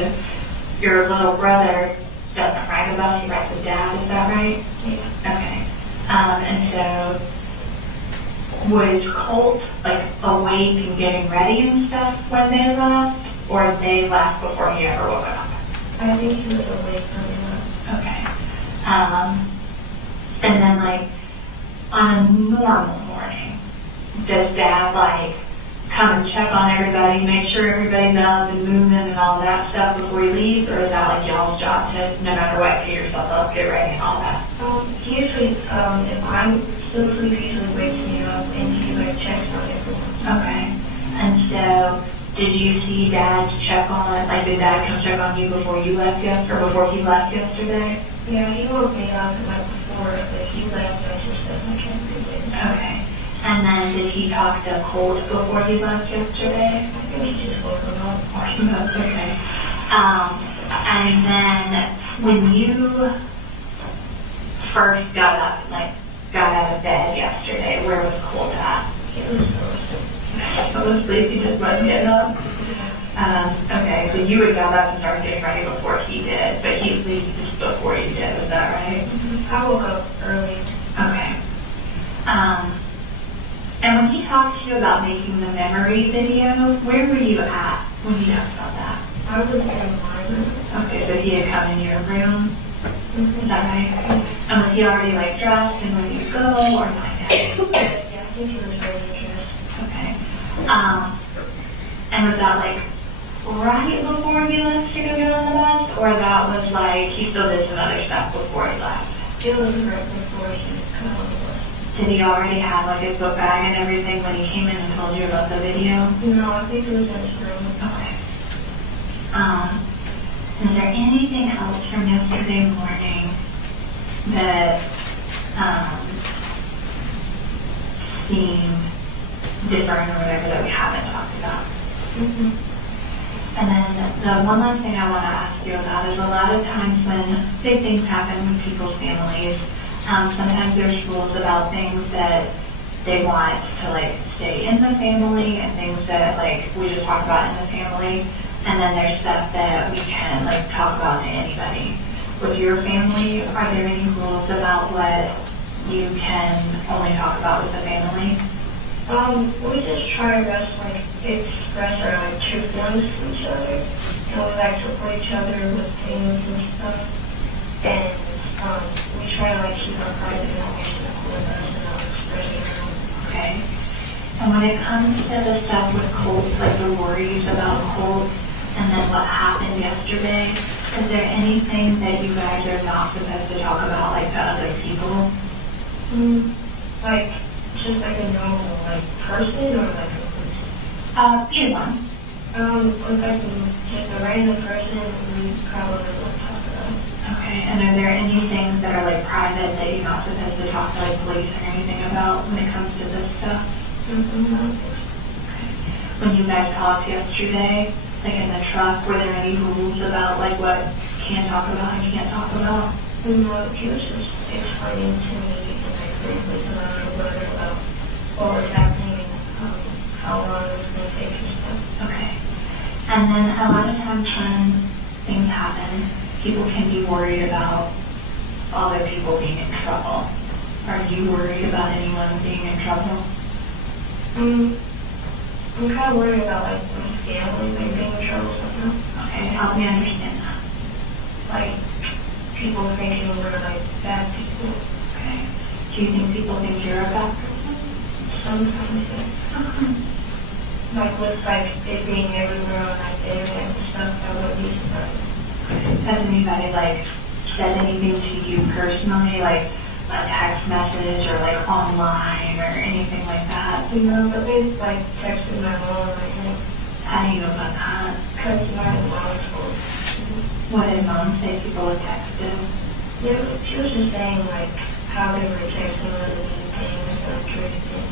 your little brother doesn't ride a bus, he rides with dad, is that right? Yeah. Okay. And so was Colt like awake and getting ready and stuff when they left, or they left before he ever woke up? I think he was awake when he left. Okay. And then like on a normal morning, does dad like come and check on everybody, make sure everybody's up and moving and all that stuff before he leaves, or is that like y'all's job to no matter what, get yourself up, get ready and all that? Usually, if I'm still asleep, he usually wakes me up and he like checks on everyone. Okay. And so did you see dad check on, like did dad come check on you before you left or before he left yesterday? Yeah, he woke me up the night before, but he left. I just said I can't breathe it. Okay. And then did he talk to Colt before he left yesterday? I think he just woke him up. That's okay. And then when you first got up, like got out of bed yesterday, where was Colt at? He was so So asleep, he just wasn't getting up? Okay, so you had got up and started getting ready before he did, but he was leaving just before you did, was that right? I woke up early. Okay. And when he talked to you about making the memory video, where were you at when he talked about that? I was in my room. Okay, so he had come in your room, is that right? And was he already like dressed and ready to go or not yet? Yeah, I think he was very dressed. Okay. And was that like right before he left to go get on the bus, or that was like he still did some other stuff before he left? It was right before he got on the bus. Did he already have like his book bag and everything when he came in and told you about the video? No, I think it was in his room. Okay. Is there anything else from yesterday morning that seemed different or whatever that we haven't talked about? And then the one last thing I want to ask you about is a lot of times when big things happen with people's families, sometimes there's rules about things that they want to like stay in the family and things that like we just talk about in the family. And then there's stuff that we can like talk about to anybody. With your family, are there any rules about what you can only talk about with the family? We just try to like express our like true feelings to each other, and we like support each other with things and stuff. And we try to like keep our private information with us and not express it around. Okay. And when it comes to the stuff with Colt, like the worries about Colt, and then what happened yesterday, is there anything that you guys are not supposed to talk about, like to other people? Like just like a normal like person or like a police. Either one. If I can just a random person, we probably won't talk about. Okay. And are there any things that are like private that you're not supposed to talk to like police or anything about when it comes to this stuff? Okay. When you guys talked yesterday, like in the truck, were there any rules about like what you can talk about and you can't talk about? No, he was just explaining to me like briefly to my brother about what was happening and how long it was going to take and stuff. Okay. And then a lot of times when things happen, people can be worried about other people being in trouble. Are you worried about anyone being in trouble? I'm kind of worried about like my family like being in trouble somehow. Okay, help me understand that. Like people thinking we're like bad people. Okay. Do you think people think you're a bad person? Sometimes, yeah. Like with like it being everywhere on like the internet and stuff, I wouldn't be surprised. Has anybody like said anything to you personally, like a text message or like online or anything like that? You know, but they like texted my mom like, hey, How do you know about that? because my mom told. What did mom say people would text you? Yeah, she was just saying like how they were texting other things and everything.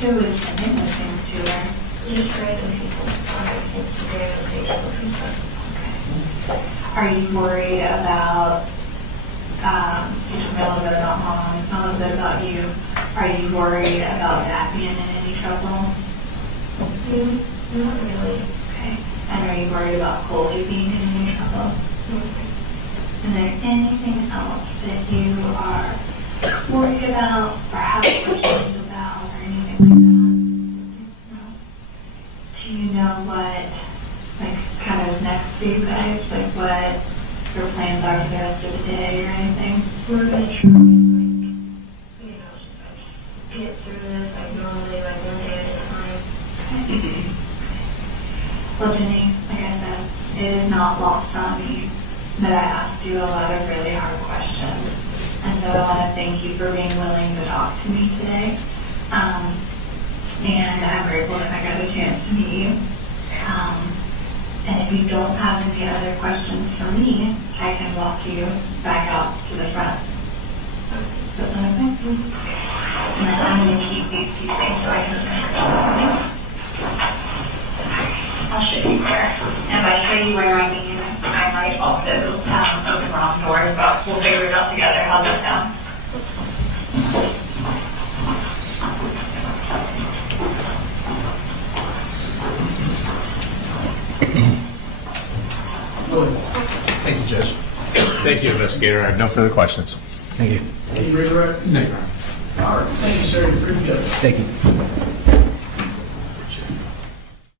Who was sending those things to her? Just random people on like Instagram and Facebook and stuff. Are you worried about, you told me a little bit about mom, a little bit about you. Are you worried about that being in any trouble? Not really. Okay. And are you worried about Coley being in any trouble? Is there anything else that you are worried about or have questions about or anything like that? No. Do you know what, like, kind of next for you guys? Like, what your plans are for the rest of the day or anything? We're going to try and like, you know, just like get through this like normally, like one day at a time. Well, Jenni, like I said, it is not lost on me that I asked you a lot of really hard questions. And so I want to thank you for being willing to talk to me today. And I'm grateful that I got a chance to meet you. And if you don't have any other questions for me, I can walk you back out to the front. So, okay. And then I'm going to keep these two things so I can I'll show you where. And if I show you where I mean, I might also open wrong doors, but we'll figure it out together. How's that sound? Thank you, Judge. Thank you, Investigator. I have no further questions. Thank you. Can you redirect? No. All right, thank you, sir. You're free to go. Thank you.